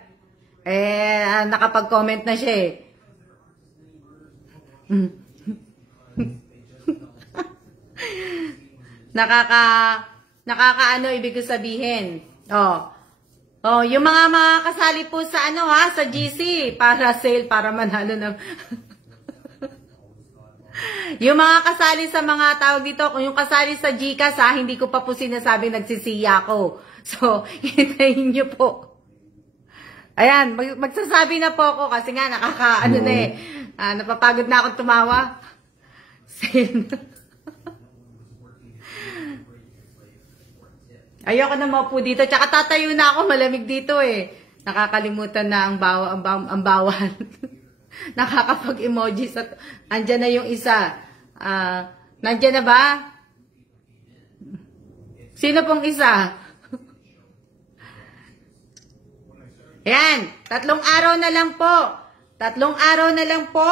Nakapag-comment na siya eh. Nakakaano, ibig sabihin. Yung mga kasali po sa ano sa GC, para sale, para manalo ng yung mga kasali sa mga tawag dito, kung yung kasali sa GCash hindi ko pa po sinasabi nagsisiya ako. So, hintayin nyo po. Ayan, magsasabi na po ako kasi nga nakakaano na eh. Napapagod na akong tumawa. Ayoko na po dito. Tsaka tatayo na ako, malamig dito eh. Nakakalimutan na ang bawal. Nakakapag-emoji sa... Andyan na yung isa. Nandiyan na ba? Sino pong isa? Yan, 3 araw na lang po. 3 araw na lang po.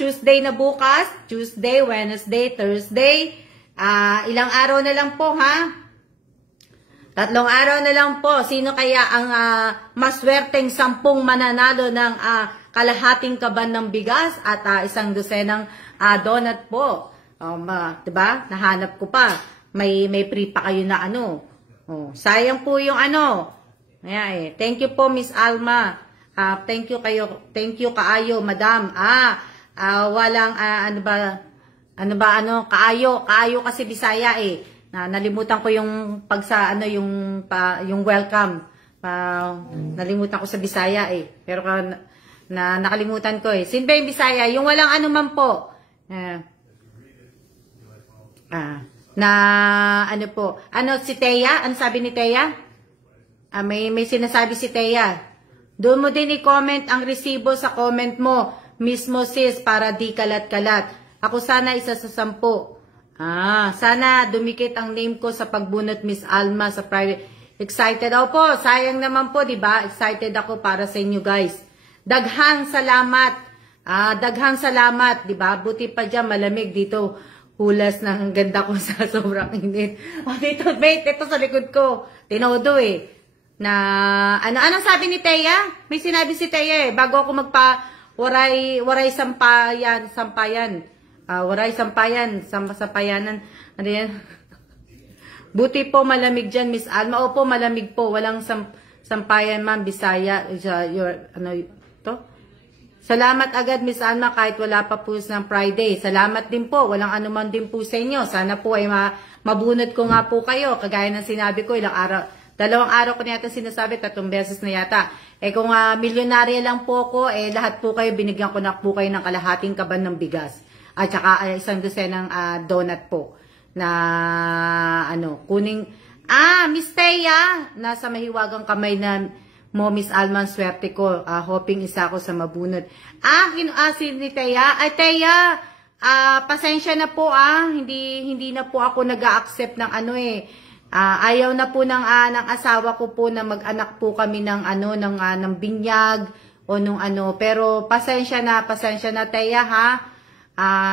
Tuesday na bukas. Tuesday, Wednesday, Thursday. Ilang araw na lang po, ha? 3 araw na lang po. Sino kaya ang maswerteng 10 mananalo ng kalahating kaban ng bigas at 1 dosenang donut po? Diba? Nahanap ko pa. May free pa kayo na ano. Sayang po yung ano. Ayan, Thank you po, Miss Alma. Thank you kaayo, madam. Walang, kaayo kasi Bisaya nalimutan ko yung yung welcome. Nalimutan ko sa Bisaya Pero nakalimutan ko Sino ba yung Bisaya? Yung walang ano man po. Si Teya? Ano sabi ni Teya? May sinasabi si Teya. Doon mo din i-comment ang resibo sa comment mo. Mismo sis, para di kalat-kalat. Ako sana isa sa 10. Sana dumikit ang name ko sa pagbunot Miss Alma sa private. Excited ako po. Sayang naman po, di ba? Excited ako para sa inyo guys. Daghang salamat. Daghang salamat, di ba? Buti pa dyan, malamig dito. Hulas ng ganda ko sa sobrang init. Dito, mate, ito sa likod ko. Tinodo anong sabi ni Teya? May sinabi si Teya bago ako waray sampayan. Waray sampayanan. Ano yan? Buti po malamig dyan, Miss Alma. Opo, malamig po. Walang sampayan, ma'am. Bisaya. Salamat agad, Miss Alma, kahit wala pa po ng Friday. Salamat din po. Walang anuman din po sa inyo. Sana po ay mabunot ko nga po kayo. Kagaya ng sinabi ko, 2 araw ko na yata sinasabi, 3 beses na yata. Kung milyonarya lang po ako, lahat po kayo, binigyan ko na po kayo ng kalahating kaban ng bigas. At saka 1 dosenang donut po. Na, kuning, Miss Teya, nasa mahiwagang kamay na mo, Miss Alma, swerte ko. Hoping isa ako sa mabunot. Si Teya. Teya, pasensya na po, Hindi na po ako nag-a-accept ng ayaw na po ng asawa ko po na mag-anak po kami ng ng binyag o pero pasensya na Teya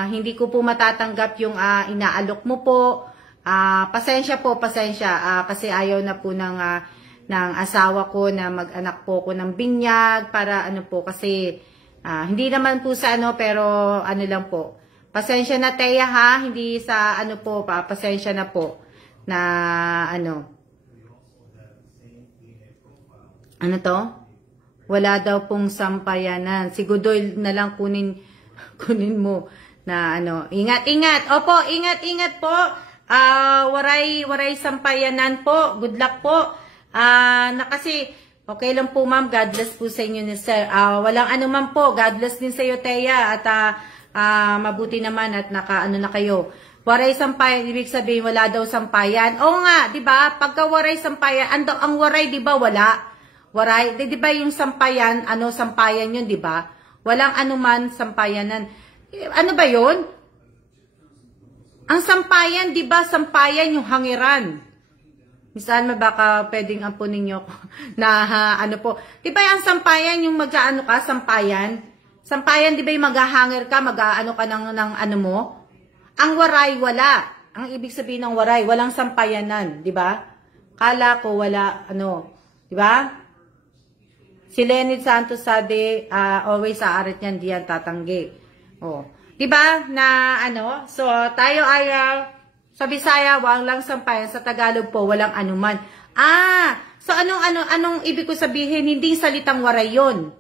hindi ko po matatanggap yung inaalok mo po. Pasensya kasi ayaw na po ng asawa ko na mag-anak po ko ng binyag para kasi hindi naman po sa pero lang po. Pasensya na Teya hindi sa pasensya na po. Na wala daw pong sampayanan. Si Godoy na lang kunin mo na ingat. Opo, ingat po. Waray sampayanan po. Good luck po. Kasi okay lang po, ma'am. God bless po sa inyo ni sir. Walang anuman po. God bless din sa iyo, Teya. At mabuti naman at na kayo. Waray sampayan, ibig sabihin wala daw sampayan. Oo nga, 'di ba? Pagka waray sampayan, ang waray 'di ba wala? Waray, 'di ba yung sampayan, sampayan 'yun, 'di ba? Walang anuman sampayanan. Ano ba 'yun? Ang sampayan, 'di ba? Sampayan yung hangiran. Minsan baka pwedeng ampunin niyo na po. 'Di ba yung sampayan yung ka, sampayan? Sampayan 'di ba yung maghahangir ka, ka ng mo? Ang waray, wala. Ang ibig sabihin ng waray, walang sampayanan, di ba? Kala ko wala, di ba? Si Lenny Santos sabi, always sa arit niyan, diyan tatanggi. Di ba? So, tayo ay, sa Bisaya, walang sampayan. Sa Tagalog po, walang anuman. So anong ibig ko sabihin? Hindi salitang waray yon.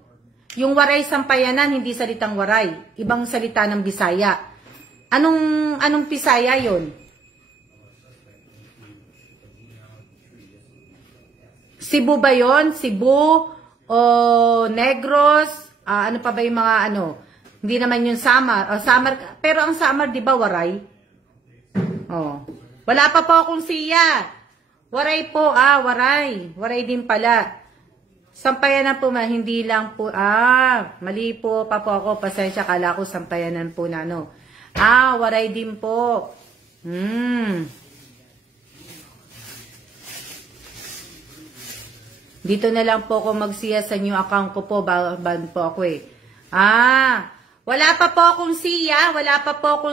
Yung waray sampayanan, hindi salitang waray. Ibang salita ng Bisaya. Anong Bisaya yon? Cebu ba yon? Cebu o Negros? Ano pa ba yung mga Hindi naman yung Samar. Samar, pero ang Samar, di ba, waray? Wala pa po akong siya. Waray po, waray. Waray din pala. Sampayanan po, hindi lang po, mali po pa po ako. Pasensya, kala ko sampayanan po na, Waray din po. Dito na lang po ako magsiya sa new account ko po. Ban po ako eh. Wala pa po akong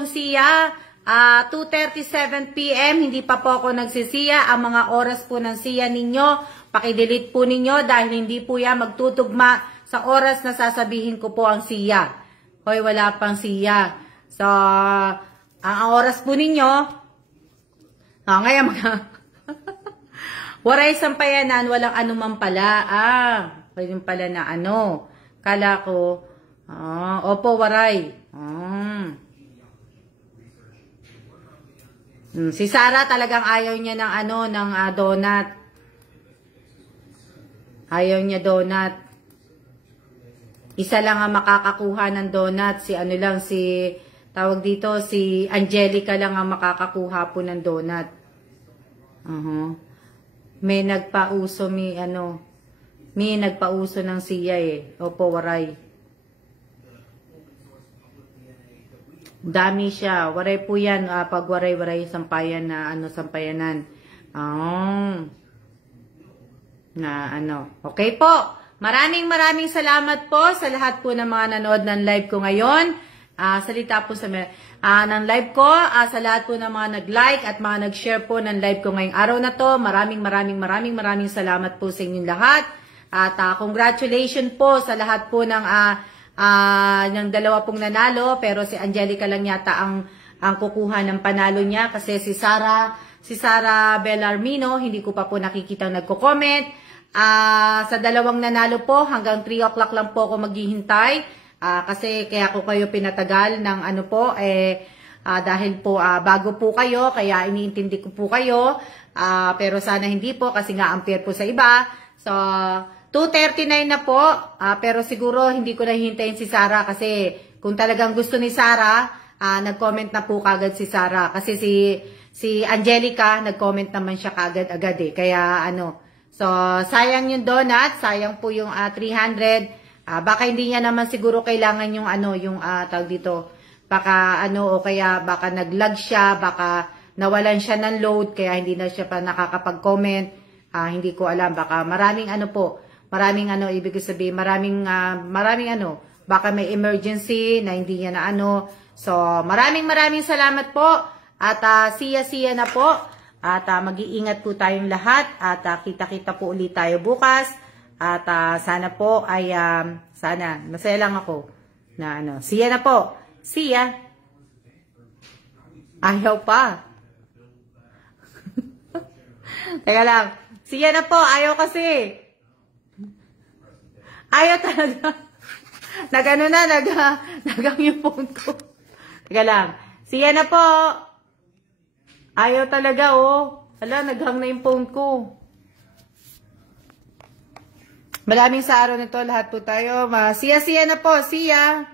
siya. 2:37 PM. Hindi pa po ako nagsisiya. Ang mga oras po ng siya ninyo, pakidelete po ninyo dahil hindi po yan magtutugma sa oras na sasabihin ko po ang siya. Hoy, wala pang siya. So, ang oras po ninyo, ngayon waray sampayanan, walang anuman pala. Pwede pala na ano. Kala ko, opo, waray. Si Sarah talagang ayaw niya ng ng donut. Ayaw niya donut. Isa lang ang makakakuha ng donut. Si tawag dito, si Angelica lang ang makakakuha po ng donut. May nagpauso, may nagpauso ng siya eh. Opo, waray. Dami siya. Waray po yan. Pag waray-waray sampayan na sampayanan. Okay po. Maraming salamat po sa lahat po ng mga nanood ng live ko ngayon. Salita po sa ng live ko. Sa lahat po ng mga nag-like at mga nag-share po ng live ko ngayong araw na to. Maraming salamat po sa inyong lahat. At congratulations po sa lahat po ng dalawa pong nanalo. Pero si Angelica lang yata ang kukuha ng panalo niya. Kasi si Sarah Bellarmino, hindi ko pa po nakikita nagko-comment. Sa dalawang nanalo po, hanggang 3 o'clock lang po ako maghihintay. Kasi kaya ko kayo pinatagal ng dahil po bago po kayo, kaya iniintindi ko po kayo. Pero sana hindi po, kasi nga unfair po sa iba. So, 2:39 na po. Pero siguro hindi ko nahihintayin si Sarah, kasi kung talagang gusto ni Sarah, nag-comment na po kagad si Sarah. Kasi si Angelica, nag-comment naman siya kagad-agad eh. Kaya so, sayang yung donut, sayang po yung 300. Baka hindi niya naman siguro kailangan yung tawag dito. Baka o kaya baka nag-lag siya, baka nawalan siya ng load, kaya hindi na siya pa nakakapag-comment. Hindi ko alam, baka maraming ibig sabihin, maraming baka may emergency na hindi niya na So, maraming salamat po. At siya na po. At mag-iingat po tayong lahat. At kita-kita po ulit tayo bukas. At sana po ay, masaya lang ako na siya na po. Siya. Ayaw pa. Teka lang. Siya na po. Ayaw kasi. Ayaw talaga. Nagang yung phone ko. Teka lang. Siya na po. Ayaw talaga, naghang na yung phone ko. Maraming sa araw nito, lahat po tayo. Siya na po, siya.